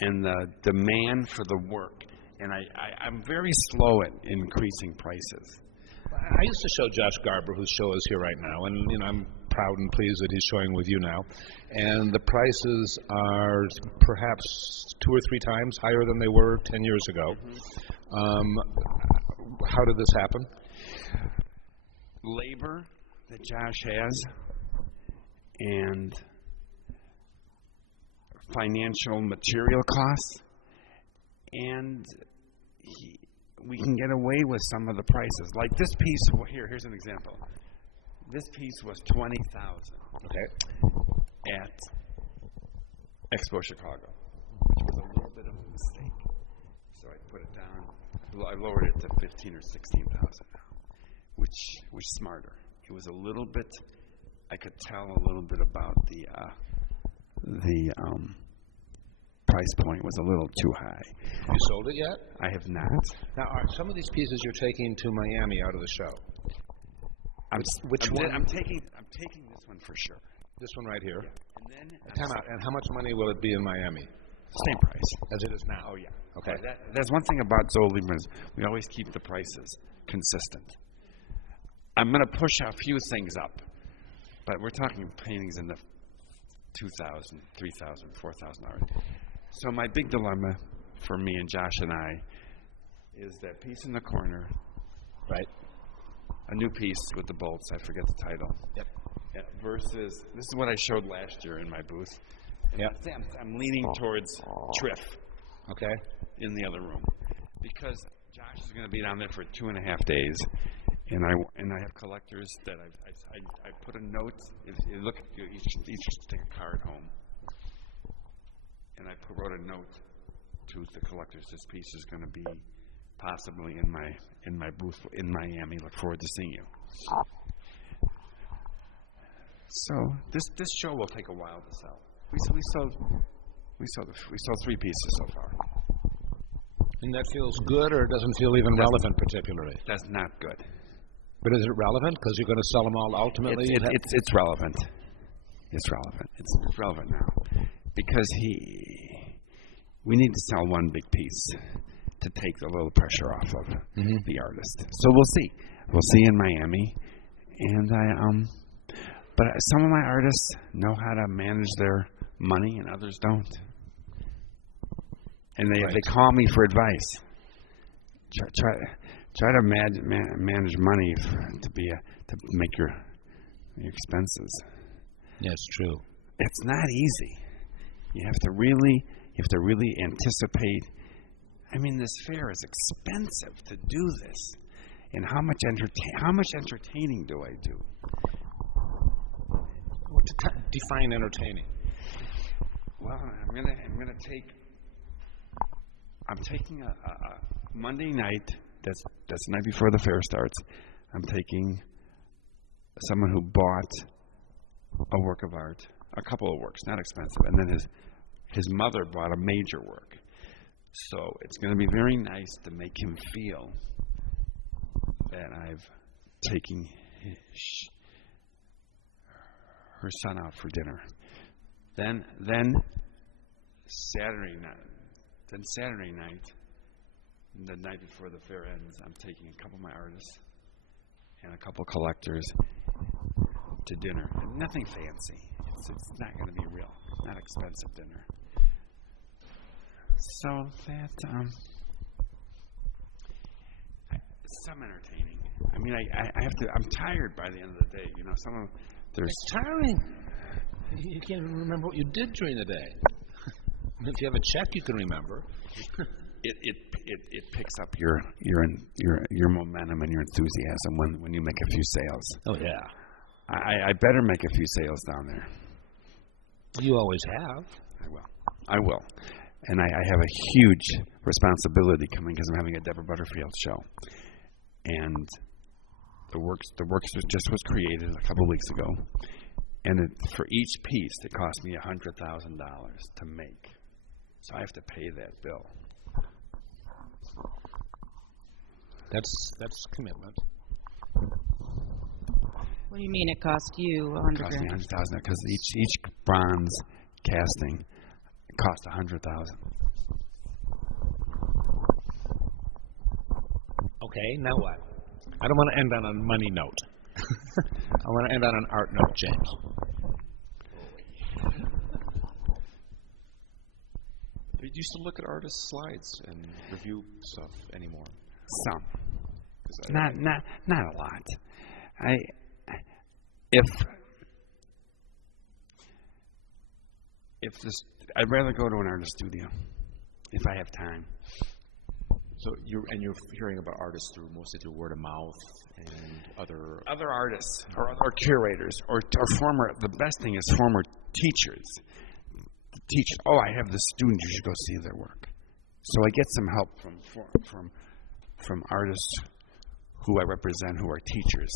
and the demand for the work, and I'm very slow at increasing prices. I used to show Josh Garber, whose show is here right now, and I'm proud and pleased that he's showing with you now. And the prices are perhaps 2 or 3 times higher than they were 10 years ago. How did this happen? Labor that Josh has and financial material costs, and we can get away with some of the prices. Like this piece, here's an example. This piece was $20,000. Okay. At Expo Chicago, which was a little bit of a mistake. So I put it down. I lowered it to $15,000 or $16,000 now, which was smarter. It was a little bit. I could tell a little bit about the price point was a little too high. Have you sold it yet? I have not. Now, are some of these pieces you're taking to Miami out of the show? Which one? I'm taking this one for sure. This one right here. Yeah. And then time out. And how much money will it be in Miami? Same price as it is now. Oh yeah. Okay. There's one thing about Zolla Lieberman is we always keep the prices consistent. I'm going to push a few things up, but we're talking paintings in the $2,000, $3,000, $4,000. So my big dilemma for me and Josh and I is that piece in the corner, right? A new piece with the bolts. I forget the title. Yep. Versus, this is what I showed last year in my booth. Yep. I'm leaning towards Triff. Okay. In the other room, because Josh is going to be down there for 2.5 days, and I have collectors that I put a note. If you look, you each take a card home, and I wrote a note to the collectors. This piece is going to be possibly in my booth in Miami. Look forward to seeing you. So this show will take a while to sell. We sold 3 pieces so far. And that feels good, or it doesn't feel even relevant particularly? That's not good. But is it relevant? Because you're going to sell them all ultimately? It's relevant. It's relevant. It's relevant now. Because we need to sell one big piece to take a little pressure off of the artist. So we'll see. We'll see in Miami. And but some of my artists know how to manage their money and others don't. And they call me for advice. Try to manage money to make your expenses. Yes, true. It's not easy. You have to really anticipate. I mean, this fair is expensive to do this, and how much entertaining do I do? Define entertaining. Well, I'm taking a Monday night. That's the night before the fair starts. I'm taking someone who bought a work of art, a couple of works, not expensive, and then his mother bought a major work. So it's going to be very nice to make him feel that I've taken her son out for dinner. Then Saturday night, the night before the fair ends, I'm taking a couple of my artists and a couple of collectors to dinner. And nothing fancy. It's not going to be real, not expensive dinner. So that some entertaining. I mean, I have to. I'm tired by the end of the day. You know, It's tiring. You can't even remember what you did during the day. If you have a check, you can remember. It picks up your momentum and your enthusiasm when you make a few sales. Oh yeah. I better make a few sales down there. You always have. I will. And I have a huge responsibility coming because I'm having a Deborah Butterfield show. And the works just was created a couple of weeks ago. And for each piece, it cost me $100,000 to make. So I have to pay that bill. That's commitment. What do you mean it cost you $100,000? It cost me $100,000 because each bronze casting cost $100,000. Okay, now what? I don't want to end on a money note. I want to end on an art note, James. Do you still look at artists' slides and review stuff anymore? Some. Not a lot. I'd rather go to an artist studio if I have time. So you're hearing about artists mostly through word of mouth and other artists or curators or former. The best thing is former teachers. Teachers. Oh, I have this student. You should go see their work. So I get some help from artists who I represent who are teachers.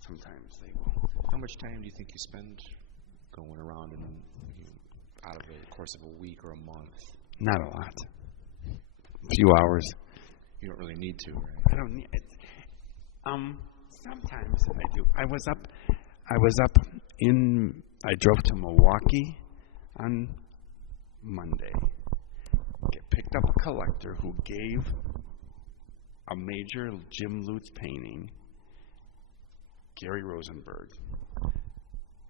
Sometimes they will. How much time do you think you spend going around and out of the course of a week or a month? Not a lot. A few hours. You don't really need to, right? I don't need it. Sometimes I do. I drove to Milwaukee on Monday. Picked up a collector who gave a major Jim Lutz painting, Gary Rosenberg,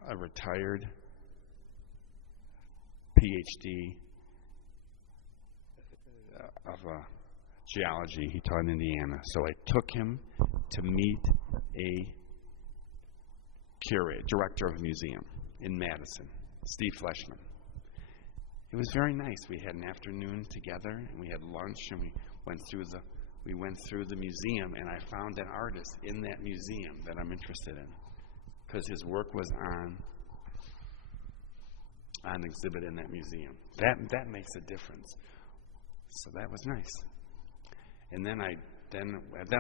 a retired PhD of geology. He taught in Indiana. So I took him to meet a director of a museum in Madison, Steve Fleshman. It was very nice. We had an afternoon together, and we had lunch, and we went through the museum, and I found an artist in that museum that I'm interested in because his work was on exhibit in that museum. That makes a difference. So that was nice. And then I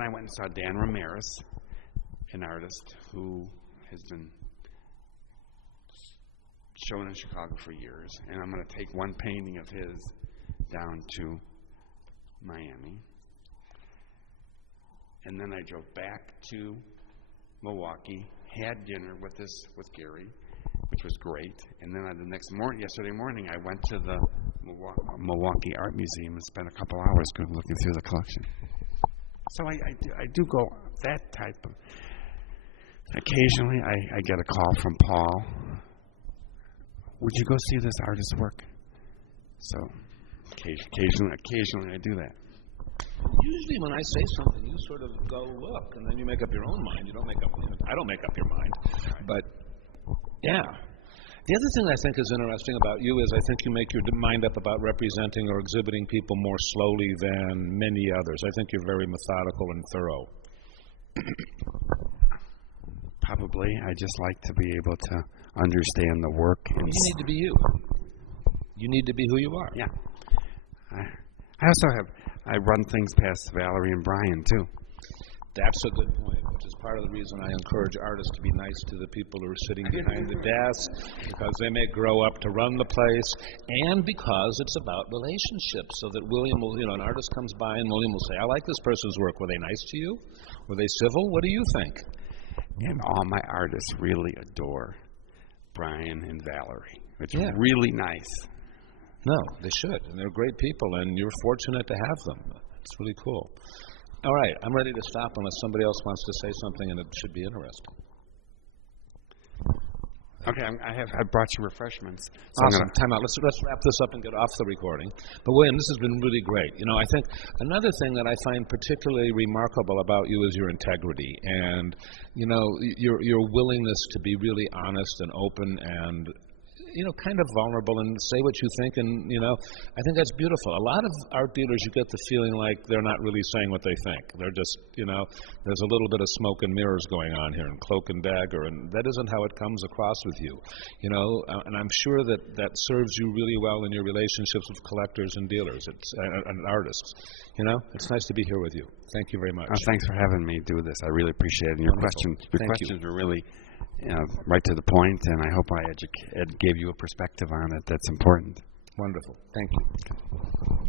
went and saw Dan Ramirez, an artist who has been shown in Chicago for years, and I'm going to take one painting of his down to Miami. And then I drove back to Milwaukee, had dinner with Gary, which was great. And then yesterday morning, I went to the Milwaukee Art Museum and spent a couple hours looking through the collection. So I do go that type of. Occasionally, I get a call from Paul. Would you go see this artist's work? So, occasionally I do that. Usually when I say something, you sort of go look, and then you make up your own mind. I don't make up your mind. But, yeah. The other thing I think is interesting about you is I think you make your mind up about representing or exhibiting people more slowly than many others. I think you're very methodical and thorough. Probably. I just like to be able to understand the work. You need to be you. You need to be who you are. Yeah. I also I run things past Valerie and Brian, too. That's a good point, which is part of the reason I encourage artists to be nice to the people who are sitting behind the desk, because they may grow up to run the place, and because it's about relationships, so that William will, an artist comes by and William will say, I like this person's work. Were they nice to you? Were they civil? What do you think? And all my artists really adore Brian and Valerie. It's really nice. No, they should, and they're great people, and you're fortunate to have them. It's really cool. All right, I'm ready to stop unless somebody else wants to say something, and it should be interesting. Okay, I brought you refreshments. So awesome. Time out. Let's wrap this up and get off the recording. But William, this has been really great. I think another thing that I find particularly remarkable about you is your integrity and your willingness to be really honest and open and kind of vulnerable and say what you think, and I think that's beautiful. A lot of art dealers, you get the feeling like they're not really saying what they think. They're just, there's a little bit of smoke and mirrors going on here, and cloak and dagger, and that isn't how it comes across with you, and I'm sure that serves you really well in your relationships with collectors and dealers and artists. It's nice to be here with you. Thank you very much. Thanks for having me do this. I really appreciate it. And your questions were really right to the point, and I hope I gave you a perspective on it that's important. Wonderful. Thank you.